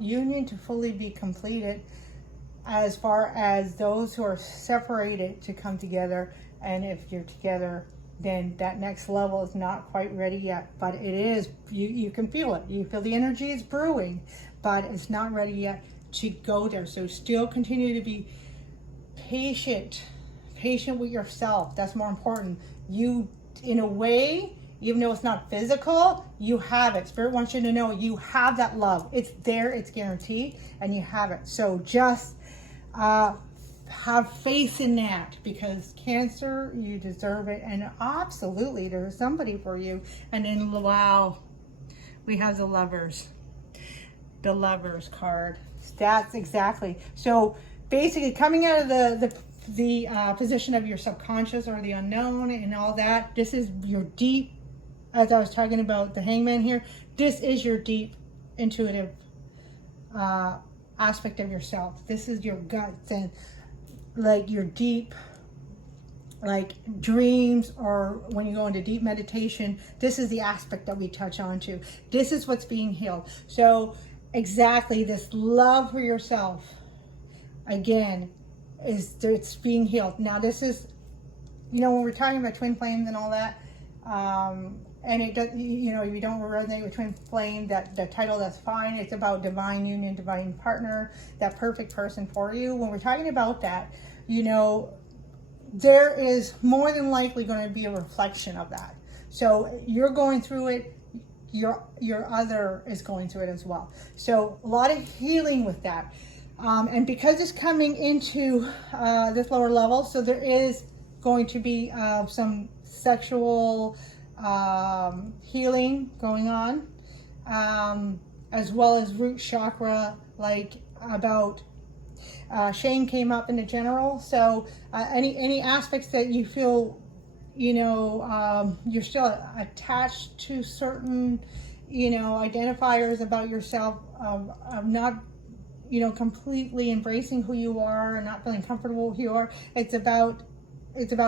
union to fully be completed, as far as those who are separated to come together. And if you're together, then that next level is not quite ready yet, but it is. You can feel it. You feel the energy is brewing, but it's not ready yet to go there. So still continue to be patient with yourself. That's more important. You, in a way, even though it's not physical, you have it. Spirit wants you to know you have that love. It's there, it's guaranteed, and you have it. So just have faith in that, because Cancer, you deserve it. And absolutely, there's somebody for you. And then, wow, we have the Lovers card. That's exactly. So basically, coming out of the position of your subconscious or the unknown and all that, this is your deep, as I was talking about the Hangman here, this is your deep intuitive aspect of yourself. This is your guts and like your deep, like dreams, or when you go into deep meditation, this is the aspect that we touch on to. This is what's being healed. So exactly, this love for yourself, again, it's being healed. Now this is, you know, when we're talking about twin flames and all that, and it does, you know, if you don't resonate with twin flame, that the title, that's fine. It's about divine union, divine partner, that perfect person for you. When we're talking about that, you know, there is more than likely going to be a reflection of that. So you're going through it, your other is going through it as well. So a lot of healing with that. And because it's coming into this lower level, so there is going to be some sexual healing going on, as well as root chakra, like about shame came up in the general. So any aspects that you feel, you know, you're still attached to certain, you know, identifiers about yourself, of not, you know, completely embracing who you are and not feeling comfortable with who you are. It's about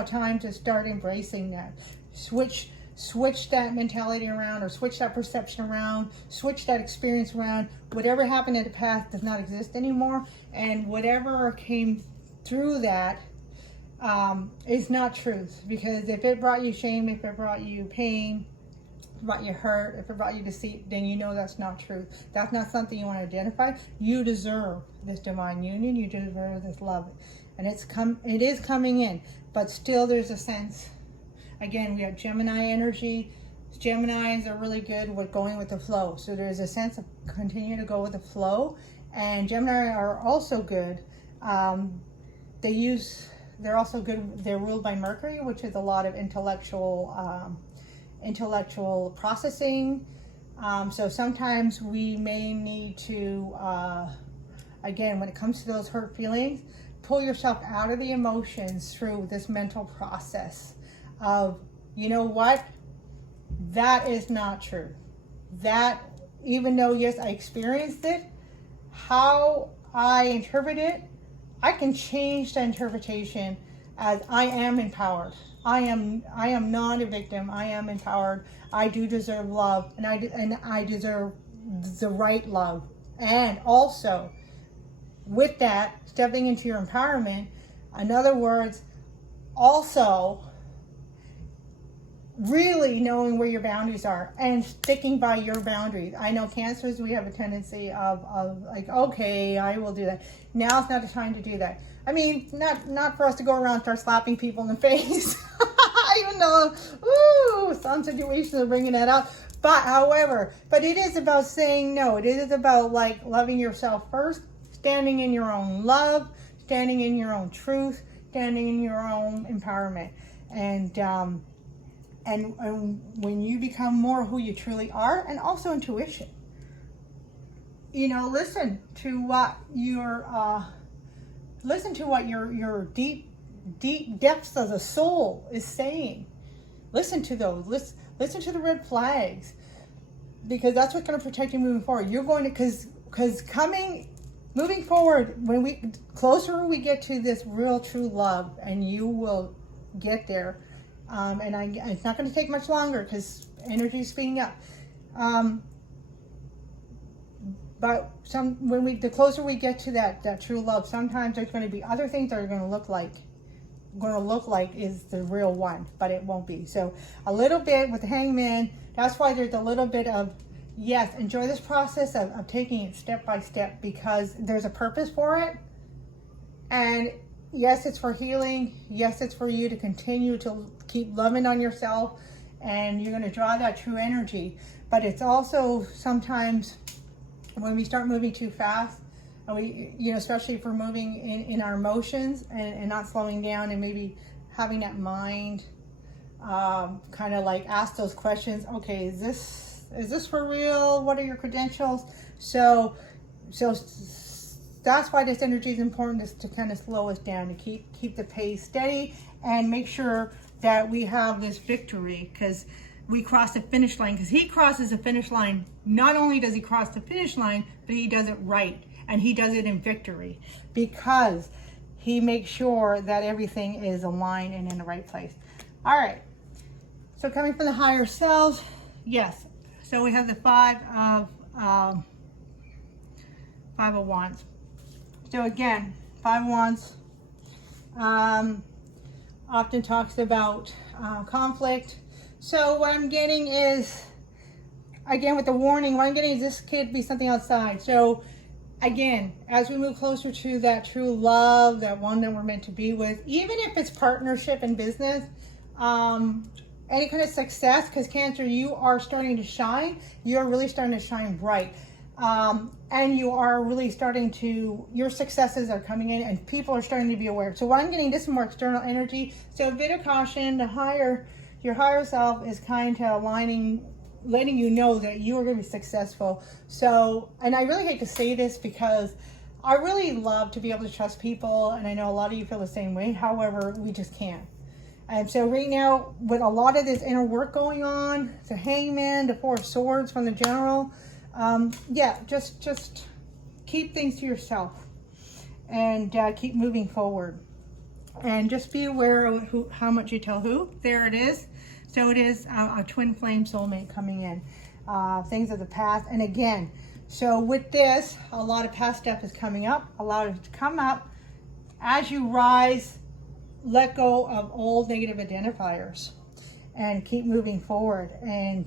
time to start embracing that. Switch that mentality around, or switch that perception around, switch that experience around. Whatever happened in the past does not exist anymore, and whatever came through that is not truth. Because if it brought you shame, if it brought you pain, if it brought you hurt, if it brought you deceit, then you know that's not truth. That's not something you want to identify. You deserve this divine union. You deserve this love, and it is coming in. But still, there's a sense. Again, we have Gemini energy. Geminis are really good with going with the flow. So there's a sense of continue to go with the flow. And Gemini are also good. They're also good. They're ruled by Mercury, which is a lot of intellectual processing. So sometimes we may need to, again, when it comes to those hurt feelings, pull yourself out of the emotions through this mental process of, you know what, that is not true. That, even though, yes, I experienced it, how I interpret it, I can change the interpretation as I am empowered. I am not a victim. I am empowered. I do deserve love, and I deserve the right love. And also, with that, stepping into your empowerment, in other words, also really knowing where your boundaries are and sticking by your boundaries. I know Cancers, we have a tendency of like, okay, I will do that. Now's not the time to do that. I mean, not for us to go around and start slapping people in the face, even though, some situations are bringing that up. But it is about saying no. It is about like loving yourself first, standing in your own love, standing in your own truth, standing in your own empowerment. And when you become more who you truly are, and also intuition, you know, listen to what your deep deep depths of the soul is saying. Listen to those. Listen to the red flags, because that's what's going to protect you moving forward. You're going to, because moving forward, when closer we get to this real true love, and you will get there. It's not going to take much longer because energy is speeding up. But the closer we get to that true love, sometimes there's going to be other things that are going to look like is the real one, but it won't be. So a little bit with the Hangman, that's why there's a little bit of, yes, enjoy this process of taking it step by step, because there's a purpose for it. And yes, it's for healing. Yes, it's for you to continue to keep loving on yourself, and you're going to draw that true energy. But it's also sometimes when we start moving too fast, and we, especially if we're moving in our emotions and not slowing down, and maybe having that mind kind of like ask those questions. Okay, is this for real? What are your credentials? So that's why this energy is important, is to kind of slow us down, to keep the pace steady, and make sure that we have this victory, because we cross the finish line, because he crosses the finish line. Not only does he cross the finish line, but he does it right, and he does it in victory, because he makes sure that everything is aligned and in the right place. All right, so coming from the higher selves, yes, so we have the Five of Wands. So again, Five of Wands often talks about conflict. So what I'm getting is, again, with the warning, what I'm getting is this could be something outside. So again, as we move closer to that true love, that one that we're meant to be with, even if it's partnership and business, any kind of success, because Cancer, you are starting to shine. You're really starting to shine bright. And you are really starting to, your successes are coming in, and people are starting to be aware. So what I'm getting, this is more external energy. So a bit of caution, your higher self is kind of letting you know that you are going to be successful. So, and I really hate to say this, because I really love to be able to trust people, and I know a lot of you feel the same way. However, we just can't. And so right now, with a lot of this inner work going on, the Hangman, the Four of Swords from the General, yeah, just keep things to yourself, and keep moving forward, and just be aware of how much you tell who. There it is. So it is a twin flame soulmate coming in, things of the past. And again, so with this, a lot of past stuff is coming up. Allow it to come up as you rise. Let go of old negative identifiers and keep moving forward. And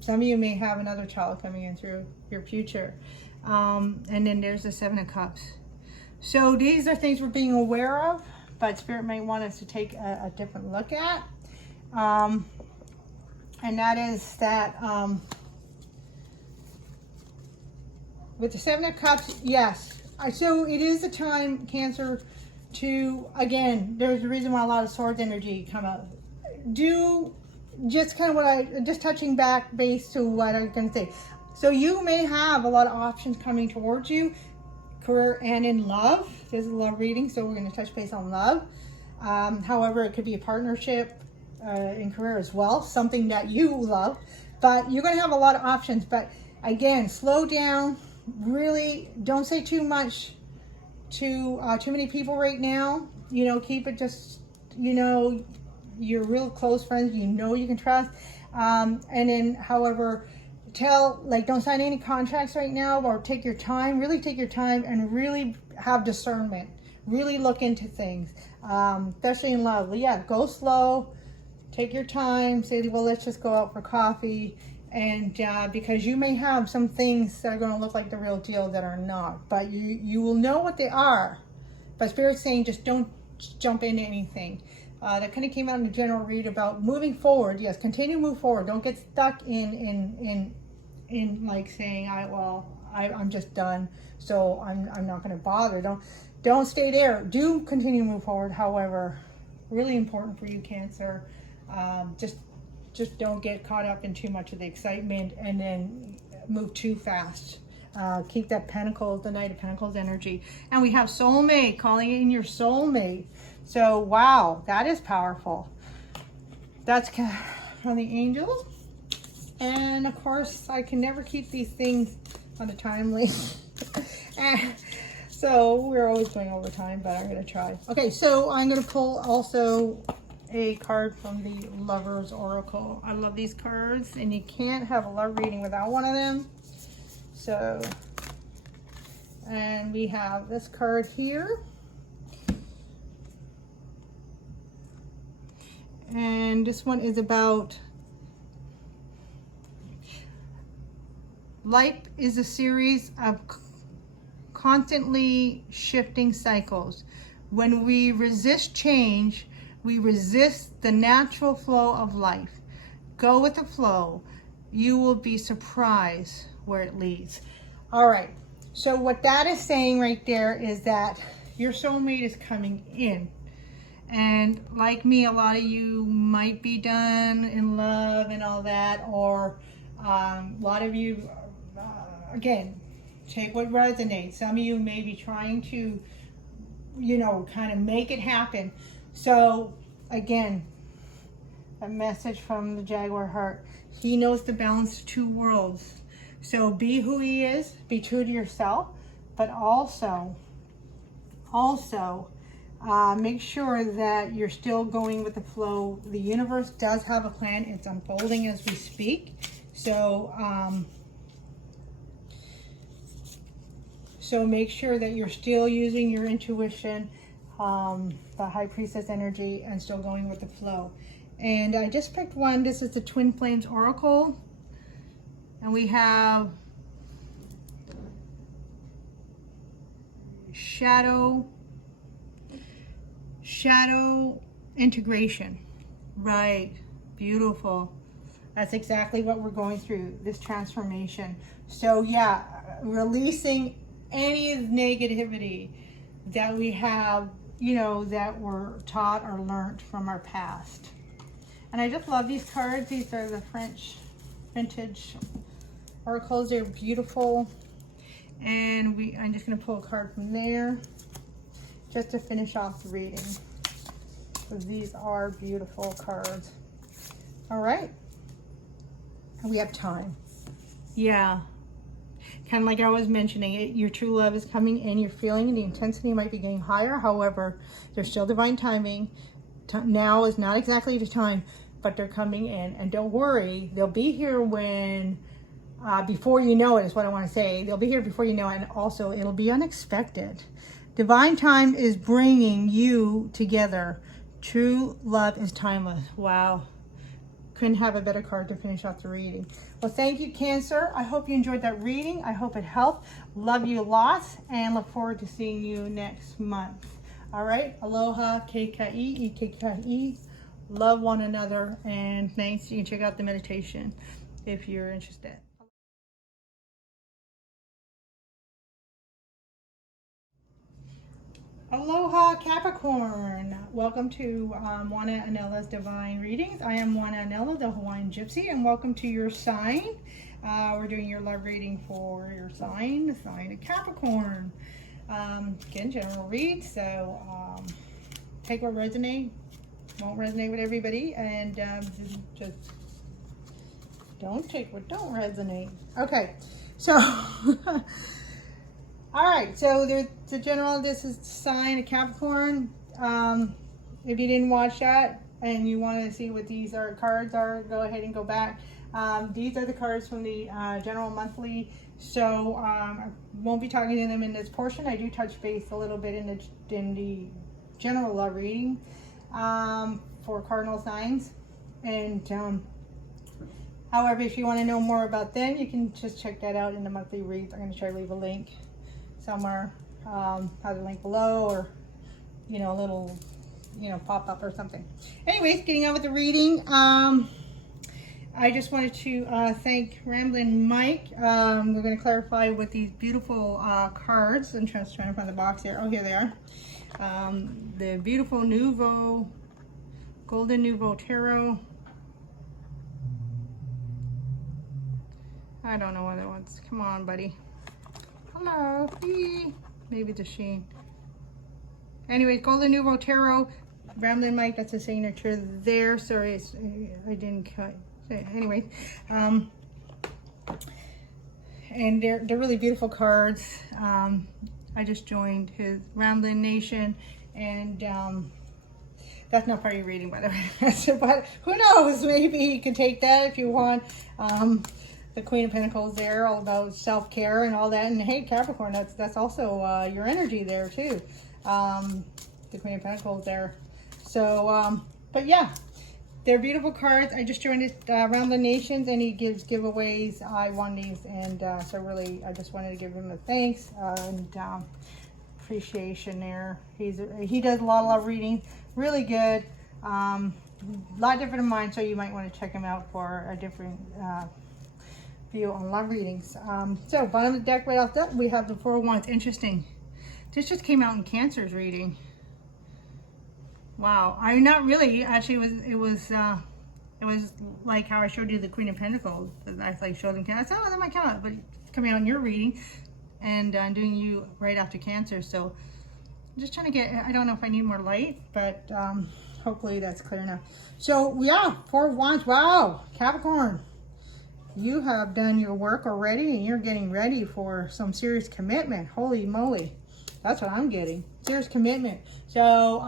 some of you may have another child coming in through your future. And then there's the Seven of Cups. So these are things we're being aware of, but Spirit might want us to take a different look at. And that is that with the Seven of Cups, yes. So it is a time, Cancer, to, again, there's a reason why a lot of Swords energy come up. Do just kind of just touching back base to what I'm going to say. So you may have a lot of options coming towards you, career and in love. This is a love reading, so we're going to touch base on love. However, it could be a partnership in career as well, something that you love. But you're going to have a lot of options. But again, slow down. Really, don't say too much to too many people right now. Keep it just, your real close friends, you can trust. And then, however, don't sign any contracts right now, or take your time, really take your time, and really have discernment. Really look into things, especially in love. Yeah, go slow, take your time, say, well, let's just go out for coffee. And because you may have some things that are going to look like the real deal that are not, but you will know what they are. But Spirit's saying, just don't jump into anything. That kind of came out in the general read about moving forward. Yes, continue to move forward. Don't get stuck in like saying, I'm just done, so I'm not going to bother. Don't stay there. Do continue to move forward. However, really important for you, Cancer. Just don't get caught up in too much of the excitement and then move too fast. Keep that Pentacles, the Knight of Pentacles energy. And we have soulmate, calling in your soulmate. So, wow, that is powerful. That's from the angels. And of course, I can never keep these things on a timely. So we're always going over time, but I'm going to try. Okay, so I'm going to pull also a card from the Lover's Oracle. I love these cards, and you can't have a love reading without one of them. So, and we have this card here. And this one is about life is a series of constantly shifting cycles. When we resist change, we resist the natural flow of life. Go with the flow. You will be surprised where it leads. All right. So what that is saying right there is that your soulmate is coming in. And like me, a lot of you might be done in love and all that, or a lot of you, again, take what resonates. Some of you may be trying to, you know, kind of make it happen. So again, a message from the Jaguar heart. He knows the balance of two worlds. So be who he is, be true to yourself, but also make sure that you're still going with the flow. The universe does have a plan. It's unfolding as we speak. So make sure that you're still using your intuition, the High Priestess energy, and still going with the flow. And I just picked one. This is the Twin Flames Oracle. And we have shadow integration. Right. Beautiful. That's exactly what we're going through, this transformation. So yeah, releasing any negativity that we have, you know, that were taught or learned from our past. And I just love these cards. These are the French vintage oracles. They're beautiful. And I'm just going to pull a card from there just to finish off the reading. So these are beautiful cards. All right. And we have time. Yeah. Kind of like I was mentioning, your true love is coming in. You're feeling the intensity might be getting higher. However, there's still divine timing. Now is not exactly the time, but they're coming in. And don't worry, they'll be here when, before you know it is what I want to say. They'll be here before you know it, and also it'll be unexpected. Divine time is bringing you together. True love is timeless. Wow. Couldn't have a better card to finish off the reading. Well, thank you, Cancer. I hope you enjoyed that reading. I hope it helped. Love you lots, and look forward to seeing you next month. All right. Aloha, keika'i, keika'i. Love one another, and thanks. You can check out the meditation if you're interested. Aloha, Capricorn. Welcome to Moana Anela's Divine Readings. I am Moana Anela, the Hawaiian Gypsy, and welcome to your sign. We're doing your love reading for your sign, the sign of Capricorn. Again, general read, so take what resonates. Won't resonate with everybody, and just don't take what don't resonate. Okay, so... All right, so there's the general, this is the sign of Capricorn. If you didn't watch that and you want to see what these cards are, go ahead and go back. These are the cards from the general monthly. So I won't be talking to them in this portion. I do touch base a little bit in the general love reading for Cardinal Signs. And however, if you want to know more about them, you can just check that out in the monthly reads. I'm going to try to leave a link somewhere, have a link below, or you know, a little, you know, pop up or something. Anyways, getting on with the reading. I just wanted to thank Ramblin' Mike. We're going to clarify with these beautiful cards. I'm trying to find the box here. Oh, here they are. The beautiful Nouveau, Golden Nouveau Tarot. I don't know what it wants. Come on, buddy. Hello. Maybe it's a sheen. Anyway, Golden Nouveau Tarot, Ramblin' Mike, that's a signature there. Sorry, I didn't cut. Anyway, and they're really beautiful cards. I just joined his Ramblin' Nation, and that's not part of your reading, by the way. But who knows? Maybe you can take that if you want. The Queen of Pentacles there, all about self-care and all that. And hey, Capricorn, that's also your energy there too. The Queen of Pentacles there. So, but yeah, they're beautiful cards. I just joined it around the nations, and he gives giveaways. I won these, and so really, I just wanted to give him a thanks and appreciation there. He does a lot of reading, really good. A lot different than mine, so you might want to check him out for a different view on love readings. So bottom of the deck, right off that, we have the Four of Wands. Interesting. This just came out in Cancer's reading. Wow, I'm not really. Actually, it was like how I showed you the Queen of Pentacles. I like showed them Cancer. I said, oh, that might come out, but it's coming out in your reading, and I'm doing you right after Cancer. So I'm just trying to get. I don't know if I need more light, but hopefully that's clear enough. So yeah, Four of Wands. Wow, Capricorn, you have done your work already, and you're getting ready for some serious commitment. Holy moly. That's what I'm getting. Serious commitment. So,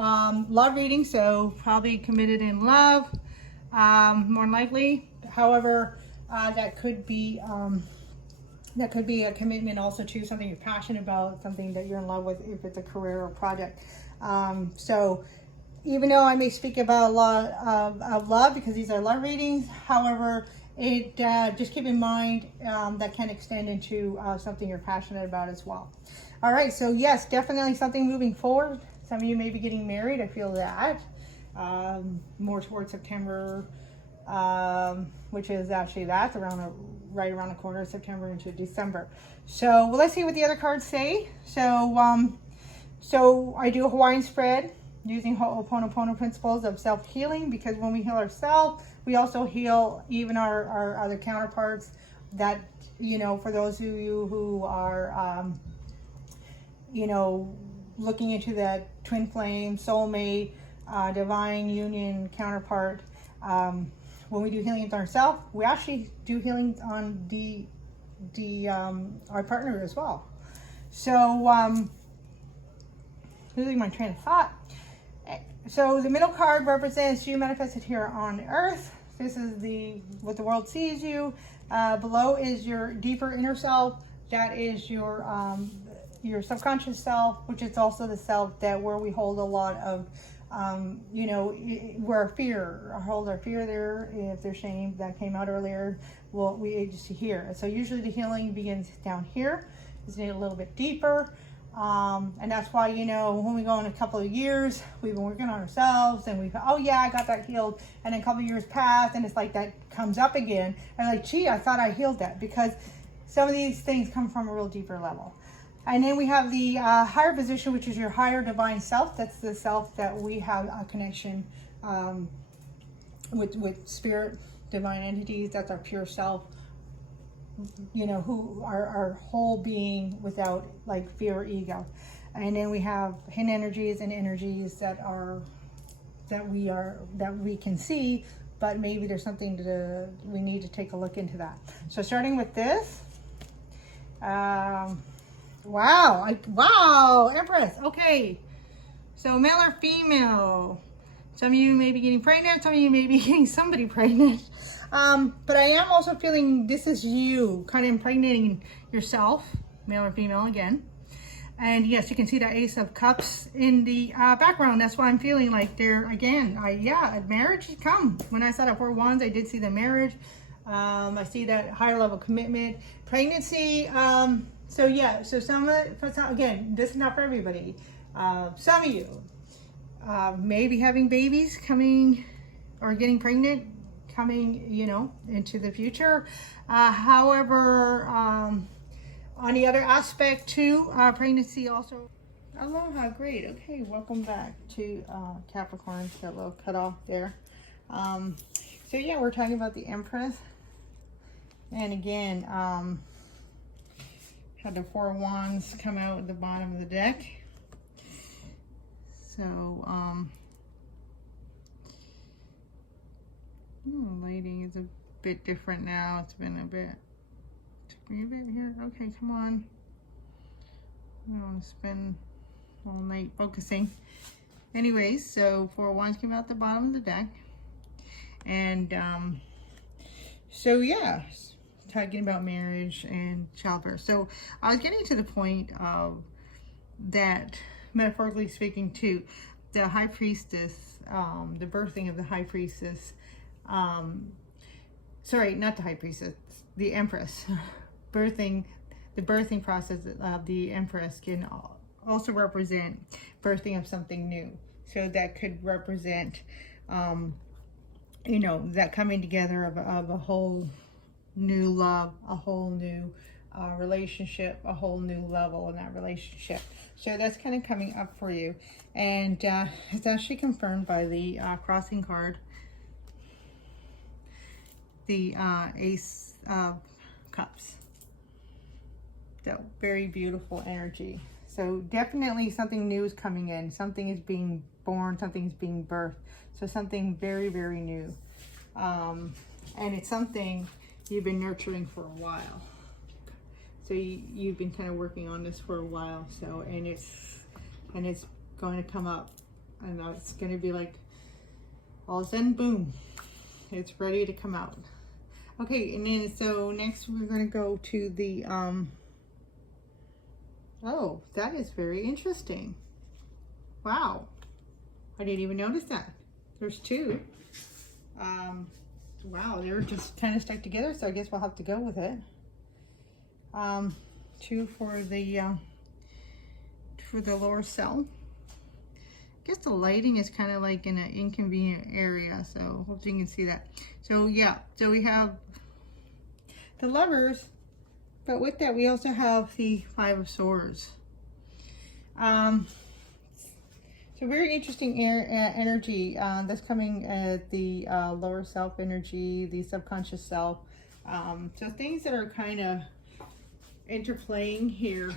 love reading. So, probably committed in love, more than likely. However, that could be a commitment also to something you're passionate about, something that you're in love with, if it's a career or project. So, even though I may speak about a lot of love, because these are love readings, however, it just keep in mind that can extend into something you're passionate about as well. All right, so yes, definitely something moving forward. Some of you may be getting married. I feel that more towards September, which is actually that's right around the corner of September into December. So well, let's see what the other cards say. So so I do a Hawaiian spread using Ho'o Pono Pono principles of self-healing, because when we heal ourselves, we also heal even our other counterparts. That, you know, for those of you who are you know, looking into that twin flame, soulmate, divine union counterpart, when we do healing with ourselves, we actually do healing on our partner as well. So losing my train of thought. So the middle card represents you manifested here on earth. This is what the world sees you. Below is your deeper inner self. That is your subconscious self, which is also the self where we hold a lot of, you know, where hold our fear there. If there's shame that came out earlier, well, we just here. So usually the healing begins down here. It's a little bit deeper. And that's why, you know, when we go in a couple of years, we've been working on ourselves, and we go, oh yeah, I got that healed. And then a couple of years pass, and it's like that comes up again. And like, gee, I thought I healed that, because some of these things come from a real deeper level. And then we have the higher position, which is your higher divine self. That's the self that we have a connection with spirit, divine entities. That's our pure self, you know, who are our whole being without like fear or ego. And then we have hidden energies and energies that we can see, but maybe there's something we need to take a look into that. So starting with this, wow, Empress. Okay, so male or female. Some of you may be getting pregnant, some of you may be getting somebody pregnant. But I am also feeling this is you kind of impregnating yourself, male or female again. And yes, you can see that Ace of Cups in the background. That's why I'm feeling like there again. Marriage come. When I saw that Four of Wands, I did see the marriage. I see that higher level commitment, pregnancy. So yeah, so again, this is not for everybody. Some of you may be having babies coming or getting pregnant coming, you know, into the future. However, on the other aspect too, pregnancy also. Aloha, great. Okay, welcome back to Capricorn. Got a little cut off there. So yeah, we're talking about the Empress. And again, had the Four of Wands come out at the bottom of the deck. So, lighting is a bit different now. It's been a bit, took me a bit here. Okay, come on. I don't want to spend all night focusing. Anyways, so 4 wands came out the bottom of the deck. And, so yeah, talking about marriage and childbirth. So I was getting to the point of that, metaphorically speaking, too, the high priestess, the birthing of the high priestess, sorry, not the high priestess, the empress, the birthing process of the empress can also represent birthing of something new. So that could represent, you know, that coming together of a whole new love, a whole new relationship, a whole new level in that relationship. So that's kind of coming up for you. And it's actually confirmed by the crossing card, the Ace of Cups. So very beautiful energy. So definitely something new is coming in. Something is being born, something is being birthed. So something very, very new. And it's something you've been nurturing for a while. So you've been kind of working on this for a while. So, and it's going to come up. I know it's going to be like, all of a sudden, boom, it's ready to come out. Okay, and then so next we're going to go to the, oh, that is very interesting. Wow, I didn't even notice that. There's 2. Wow, they were just kind of stuck together, so I guess we'll have to go with it. 2 for the lower cell. I guess the lighting is kind of like in an inconvenient area, so hopefully you can see that. So yeah, so we have the Lovers, but with that we also have the 5 of Swords. So very interesting energy that's coming at the lower self energy, the subconscious self. So things that are kind of interplaying here.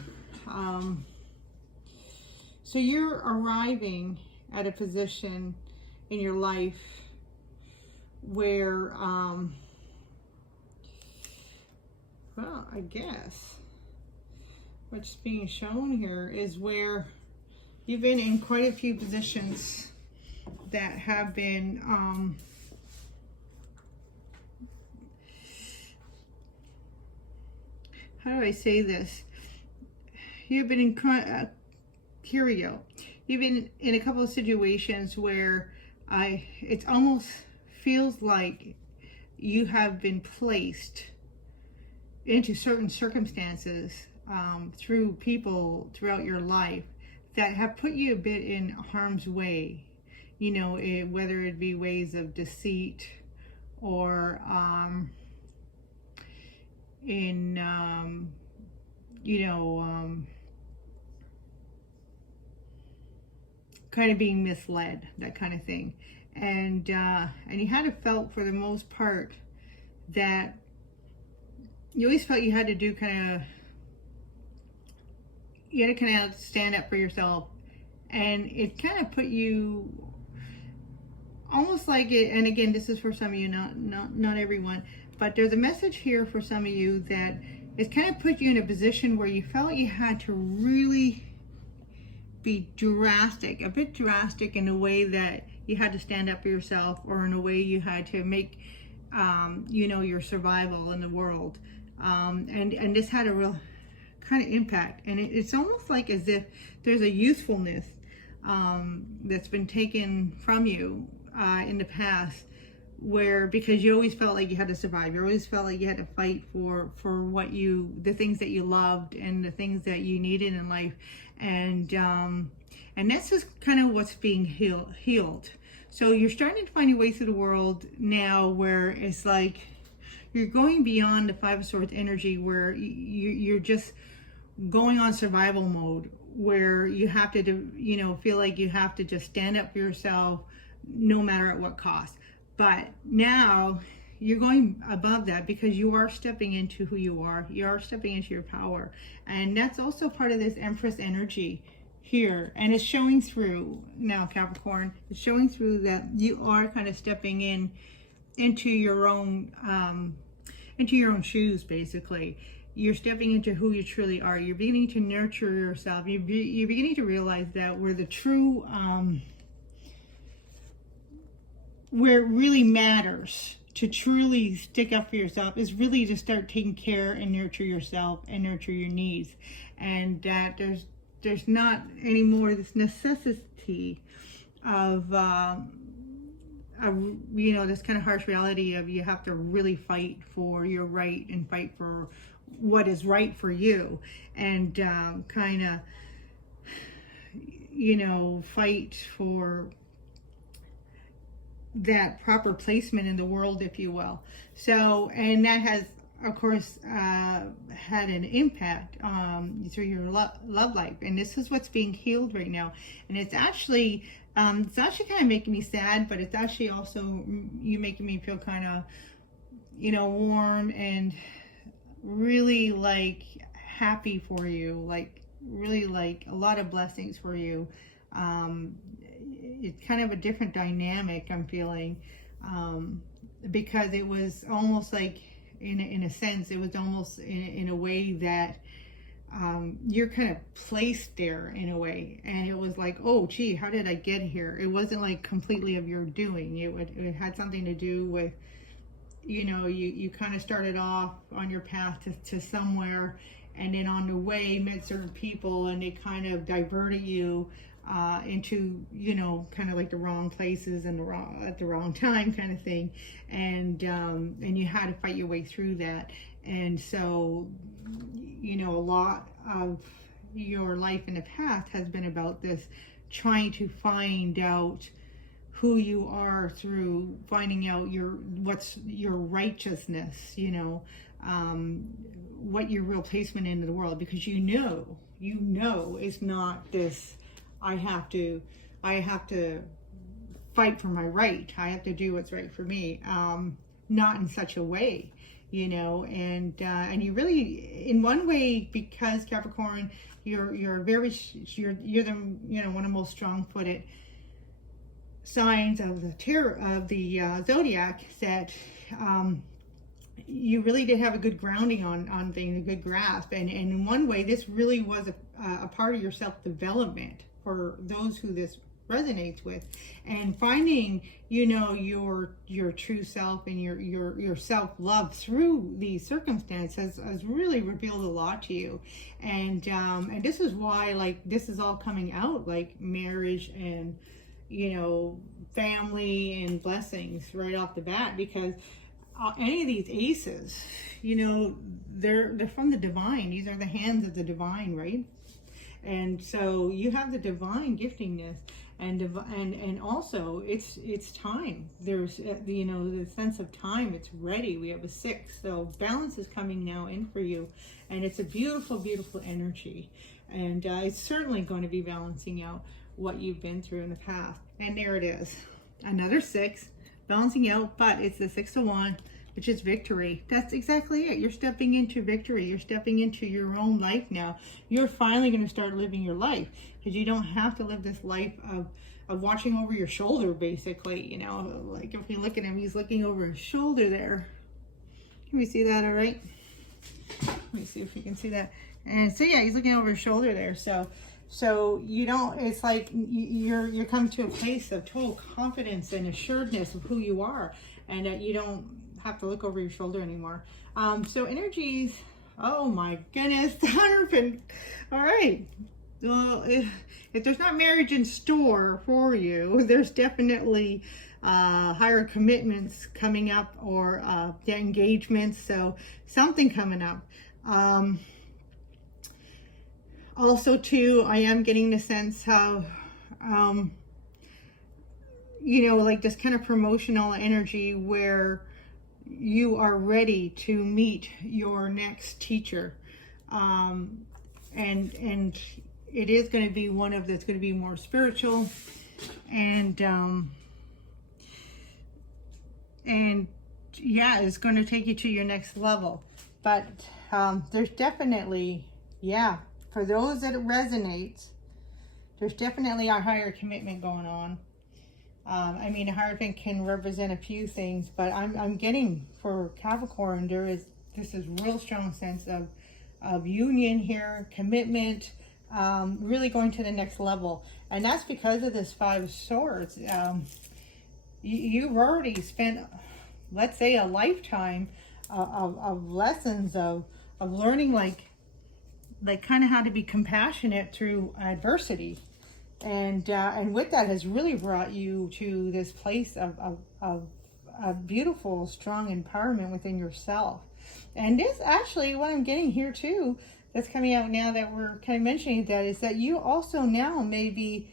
So you're arriving at a position in your life where, well, I guess what's being shown here is where you've been in quite a few positions that have been, how do I say this? You've been in, here we go. You've been in a couple of situations where it almost feels like you have been placed into certain circumstances through people throughout your life that have put you a bit in harm's way, you know, whether it be ways of deceit or you know, kind of being misled, that kind of thing. And you had to felt for the most part that you always felt you had to do you had to kind of stand up for yourself, and it kind of put you almost like it. And again, this is for some of you, not everyone, but there's a message here for some of you that it's kind of put you in a position where you felt you had to really be drastic, a bit drastic in a way that you had to stand up for yourself, or in a way you had to make, you know, your survival in the world. And this had a real kind of impact. And it's almost like as if there's a youthfulness that's been taken from you in the past, where, because you always felt like you had to survive, you always felt like you had to fight for what the things that you loved and the things that you needed in life. And that's just kind of what's being healed. So you're starting to find your way through the world now, where it's like you're going beyond the 5 of Swords energy, where you're just going on survival mode, where you have to, you know, feel like you have to just stand up for yourself no matter at what cost. But now you're going above that, because you are stepping into who you are. You are stepping into your power. And that's also part of this Empress energy here, and it's showing through now, Capricorn. It's showing through that you are kind of stepping into your own shoes, basically. You're stepping into who you truly are. You're beginning to nurture yourself. You're beginning to realize that where the true where it really matters to truly stick up for yourself is really to start taking care and nurture yourself and nurture your needs, and that there's not anymore this necessity of you know, this kind of harsh reality of you have to really fight for your right and fight for what is right for you, and kind of, you know, fight for that proper placement in the world, if you will. So, and that has, of course, had an impact through your love life, and this is what's being healed right now. And it's actually kind of making me sad, but it's actually also you making me feel kind of, you know, warm and really like happy for you, like really like a lot of blessings for you. It's kind of a different dynamic I'm feeling, because it was almost like, in a sense, it was almost in a way that you're kind of placed there in a way, and it was like, oh gee, how did I get here? It wasn't like completely of your doing. It had something to do with, you know, you kind of started off on your path to somewhere, and then on the way met certain people, and they kind of diverted you into, you know, kind of like the wrong places and at the wrong time kind of thing, and you had to fight your way through that. And so, you know, a lot of your life in the past has been about this, trying to find out who you are through finding out what's your righteousness, you know, what your real placement into the world, because you know it's not this, I have to fight for my right, I have to do what's right for me, not in such a way, you know. And you really, in one way, because Capricorn, you're the, you know, one of the most strong-footed signs of the zodiac, that you really did have a good grounding on things, a good grasp, and in one way this really was a part of your self-development for those who this resonates with, and finding, you know, your true self and your self-love through these circumstances has really revealed a lot to you. And this is why, like, this is all coming out, like marriage and, you know, family and blessings right off the bat, because any of these aces, you know, they're from the divine. These are the hands of the divine, right? And so you have the divine giftingness, and also it's time. There's you know, the sense of time. It's ready. We have a 6, so balance is coming now in for you, and it's a beautiful, beautiful energy, and it's certainly going to be balancing out what you've been through in the past. And there it is, another 6 balancing out, but it's the 6 of Wands, which is victory. That's exactly it. You're stepping into victory. You're stepping into your own life now. You're finally going to start living your life, because you don't have to live this life of watching over your shoulder, basically. You know, like if we look at him, he's looking over his shoulder there. Can we see that all right? Let me see if you can see that. And so yeah, he's looking over his shoulder there. So you don't, it's like you're coming to a place of total confidence and assuredness of who you are, and that you don't have to look over your shoulder anymore. So energies, oh my goodness, all right. Well, if there's not marriage in store for you, there's definitely higher commitments coming up, or engagements. So something coming up. Also too, I am getting the sense how, you know, like this kind of promotional energy where you are ready to meet your next teacher. And it is going to be one of that's going to be more spiritual, and yeah, it's going to take you to your next level. But there's definitely, yeah, for those that it resonates, There's definitely a higher commitment going on. I mean, a Hierophant can represent a few things, but I'm getting for Capricorn, this is real strong sense of union here, commitment, really going to the next level. And that's because of this Five of Swords. You've already spent, let's say, a lifetime of lessons of learning, like kind of how to be compassionate through adversity. And with that has really brought you to this place of beautiful, strong empowerment within yourself. And this actually, what I'm getting here too, that's coming out now that we're kind of mentioning that, is that you also now may be,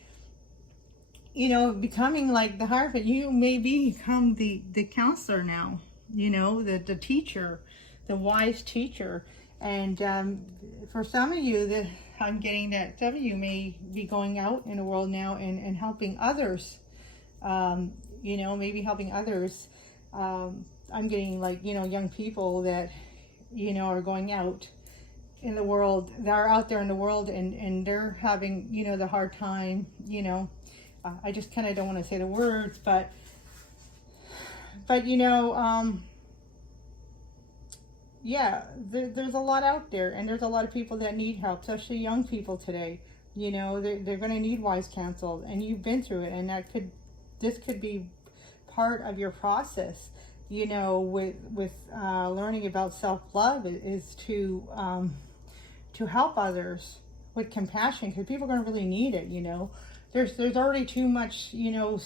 you know, becoming like the Hierophant. You may become the counselor now, you know, the teacher, the wise teacher. And for some of you, I'm getting that some of you may be going out in the world now and helping others, you know, maybe helping others. I'm getting, like, you know, young people that, you know, are going out in the world, that are out there in the world, and they're having, you know, the hard time, you know. I just kind of don't want to say the words, but you know, yeah, there's a lot out there, and there's a lot of people that need help, especially young people today. You know, they're going to need wise counsel, and you've been through it, and this could be part of your process, you know, with learning about self-love, is to help others with compassion, because people are going to really need it. You know, there's already too much, you know.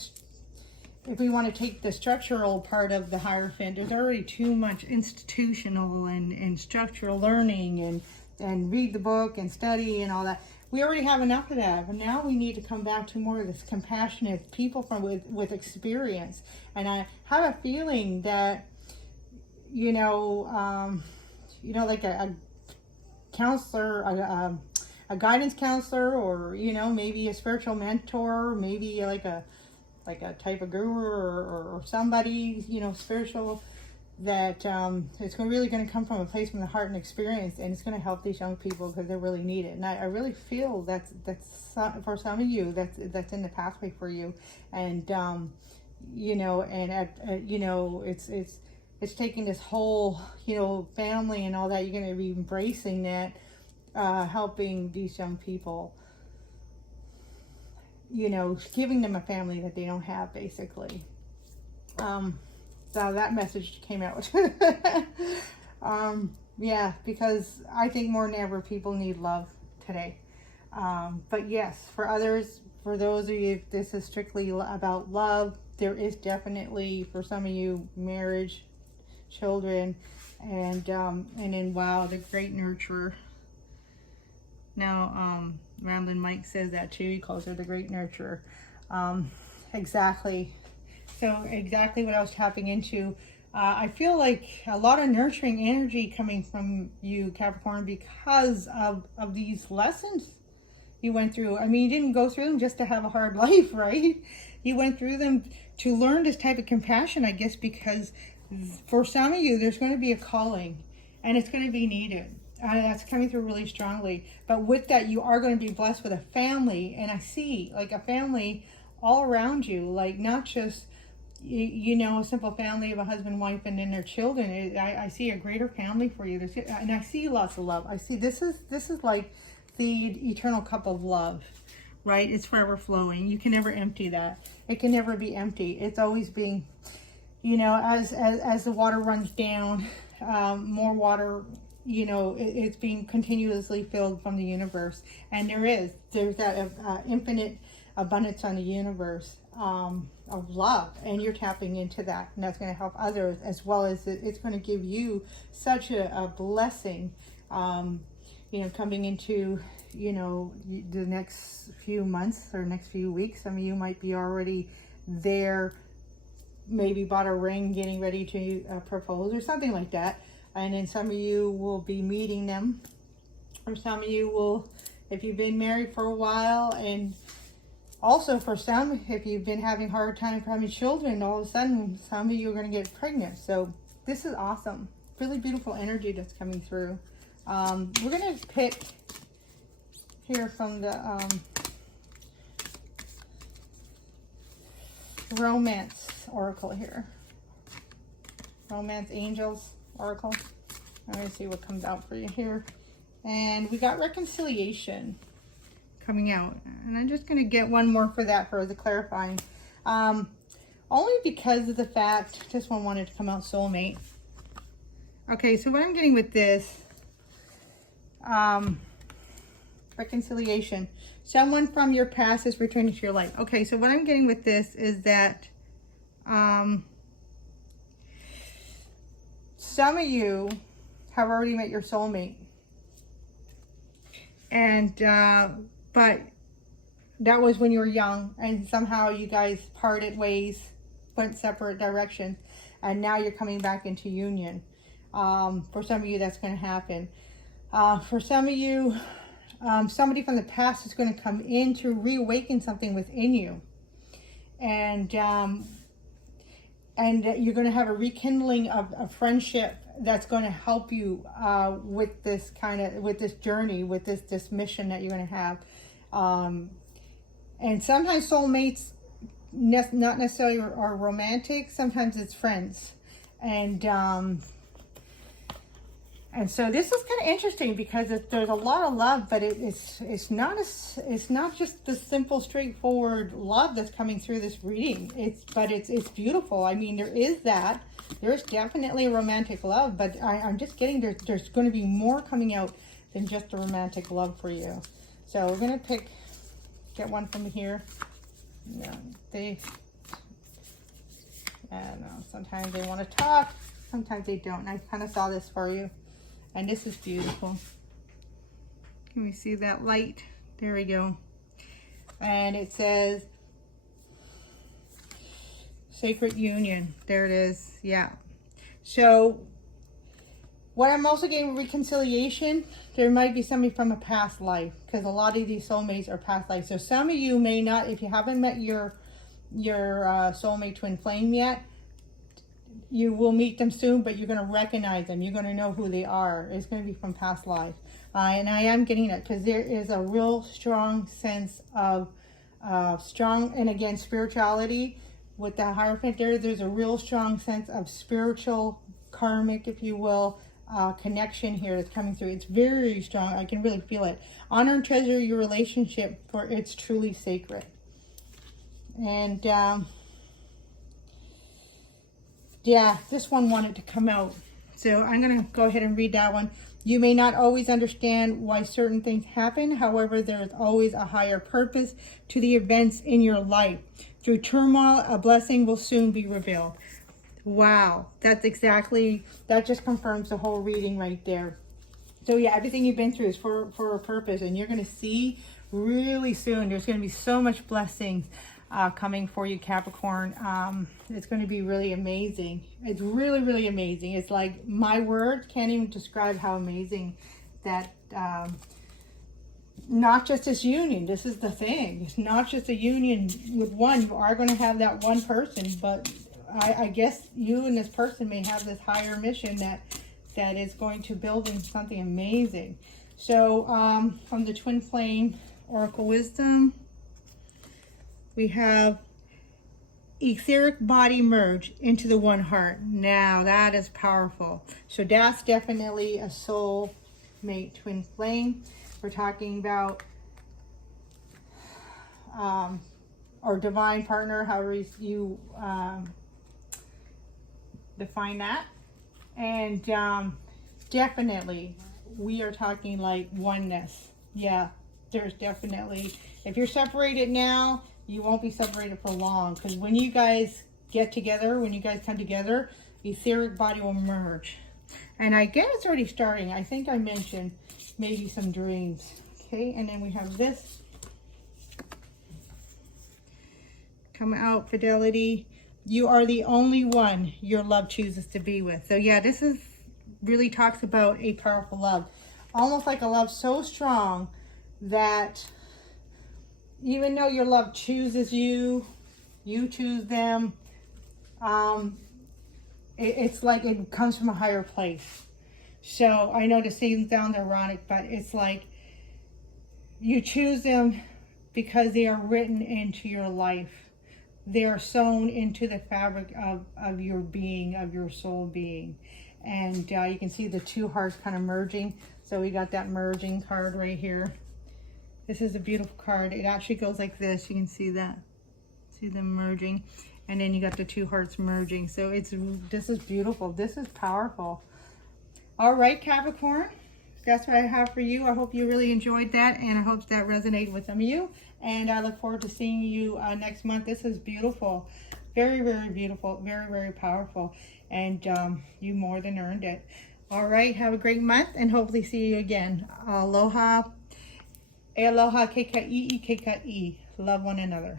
If we want to take the structural part of the Hierophant, there's already too much institutional and structural learning and read the book and study and all that. We already have enough of that, but now we need to come back to more of this compassionate people with experience. And I have a feeling that, you know, like a counselor, a guidance counselor, or, you know, maybe a spiritual mentor, maybe like a type of guru or somebody, you know, spiritual, that it's really going to come from a place from the heart and experience, and it's going to help these young people because they really need it. And I really feel that's for some of you, that's in the pathway for you. And you know, and you know, it's taking this whole, you know, family and all that. You're going to be embracing that, helping these young people, you know, giving them a family that they don't have, basically. So that message came out. Yeah, because I think more than ever people need love today. But yes, for others, for those of you, this is strictly about love. There is definitely, for some of you, marriage, children, and then, wow, the great nurturer. Now, Ramblin' Mike says that too. He calls her the great nurturer. Exactly. So exactly what I was tapping into. I feel like a lot of nurturing energy coming from you, Capricorn, because of these lessons you went through. I mean, you didn't go through them just to have a hard life, right? You went through them to learn this type of compassion, I guess, because for some of you, there's going to be a calling, and it's going to be needed. That's coming through really strongly. But with that, you are going to be blessed with a family. And I see, like, a family all around you, like, not just, you know, a simple family of a husband, wife, and then their children. I see a greater family for you. And I see lots of love. I see this is like the eternal cup of love, right? It's forever flowing. You can never empty that. It can never be empty. It's always being, you know, as the water runs down, more water, you know, it's being continuously filled from the universe. And there's that infinite abundance on the universe of love, and you're tapping into that, and that's going to help others, as well as it's going to give you such a blessing, you know, coming into, you know, the next few months or next few weeks. Some of you might be already there, maybe bought a ring, getting ready to propose or something like that. And then some of you will be meeting them, or some of you will, if you've been married for a while, and also for some, if you've been having a hard time having children, all of a sudden some of you are going to get pregnant. So this is awesome. Really beautiful energy that's coming through. We're going to pick here from the romance oracle here. Romance angels oracle. Let me see what comes out for you here. And we got reconciliation coming out. And I'm just going to get one more for that for the clarifying. Only because of the fact, this one wanted to come out soulmate. Okay, so what I'm getting with this, reconciliation. Someone from your past is returning to your life. Okay, so what I'm getting with this is that some of you have already met your soulmate. And, but that was when you were young, and somehow you guys parted ways, went separate directions, and now you're coming back into union. For some of you, that's going to happen. For some of you, somebody from the past is going to come in to reawaken something within you. And you're going to have a rekindling of friendship that's going to help you with this with this journey, with this mission that you're going to have. And sometimes soulmates not necessarily are romantic. Sometimes it's friends. And so this is kind of interesting because there's a lot of love, but it's not just the simple, straightforward love that's coming through this reading. It's beautiful. I mean, there's definitely a romantic love, but I'm just getting there's going to be more coming out than just a romantic love for you. So we're going to get one from here. No, I don't know. Sometimes they want to talk, sometimes they don't. And I kind of saw this for you. And this is beautiful. Can we see that light? There we go. And it says, Sacred Union. There it is. Yeah. So, what I'm also getting reconciliation, there might be somebody from a past life. Because a lot of these soulmates are past life. So some of you may not, if you haven't met your soulmate twin flame yet, you will meet them soon, but you're going to recognize them. You're going to know who they are. It's going to be from past life. And I am getting that because there is a real strong sense of and again, spirituality with the Hierophant there. There's a real strong sense of spiritual, karmic, if you will, connection here that's coming through. It's very strong. I can really feel it. Honor and treasure your relationship, for it's truly sacred. And yeah, this one wanted to come out. So I'm going to go ahead and read that one. You may not always understand why certain things happen. However, there is always a higher purpose to the events in your life. Through turmoil, a blessing will soon be revealed. Wow, that just confirms the whole reading right there. So yeah, everything you've been through is for a purpose. And you're going to see really soon, there's going to be so much blessings coming for you, Capricorn. It's going to be really amazing. It's really, really amazing. It's like my words can't even describe how amazing that, not just this union. This is the thing. It's not just a union with one. You are going to have that one person, but I guess you and this person may have this higher mission that is going to build in something amazing. So from the Twin Flame Oracle Wisdom, we have etheric body merge into the one heart. Now that is powerful. So that's definitely a soul mate twin flame. We're talking about or divine partner, however you define that. And definitely we are talking like oneness. Yeah, there's definitely, if you're separated now, you won't be separated for long, because when you guys get together, when you guys come together, etheric body will merge. And I guess it's already starting. I think I mentioned maybe some dreams. Okay, and then we have this. Come out, fidelity. You are the only one your love chooses to be with. So yeah, this is really talks about a powerful love. Almost like a love so strong that even though your love chooses you, you choose them, it's like it comes from a higher place. So I know this sounds ironic, but it's like you choose them because they are written into your life. they are sewn into the fabric of your being, of your soul being. And you can see the two hearts kind of merging. So we got that merging card right here. This is a beautiful card. It actually goes like this. You can see that. See them merging. And then you got the two hearts merging. So this is beautiful. This is powerful. All right, Capricorn. That's what I have for you. I hope you really enjoyed that, and I hope that resonated with some of you. And I look forward to seeing you next month. This is beautiful. Very, very beautiful. Very, very powerful. And you more than earned it. All right. Have a great month, and hopefully see you again. Aloha. Aloha keika'i keika'i. Love one another.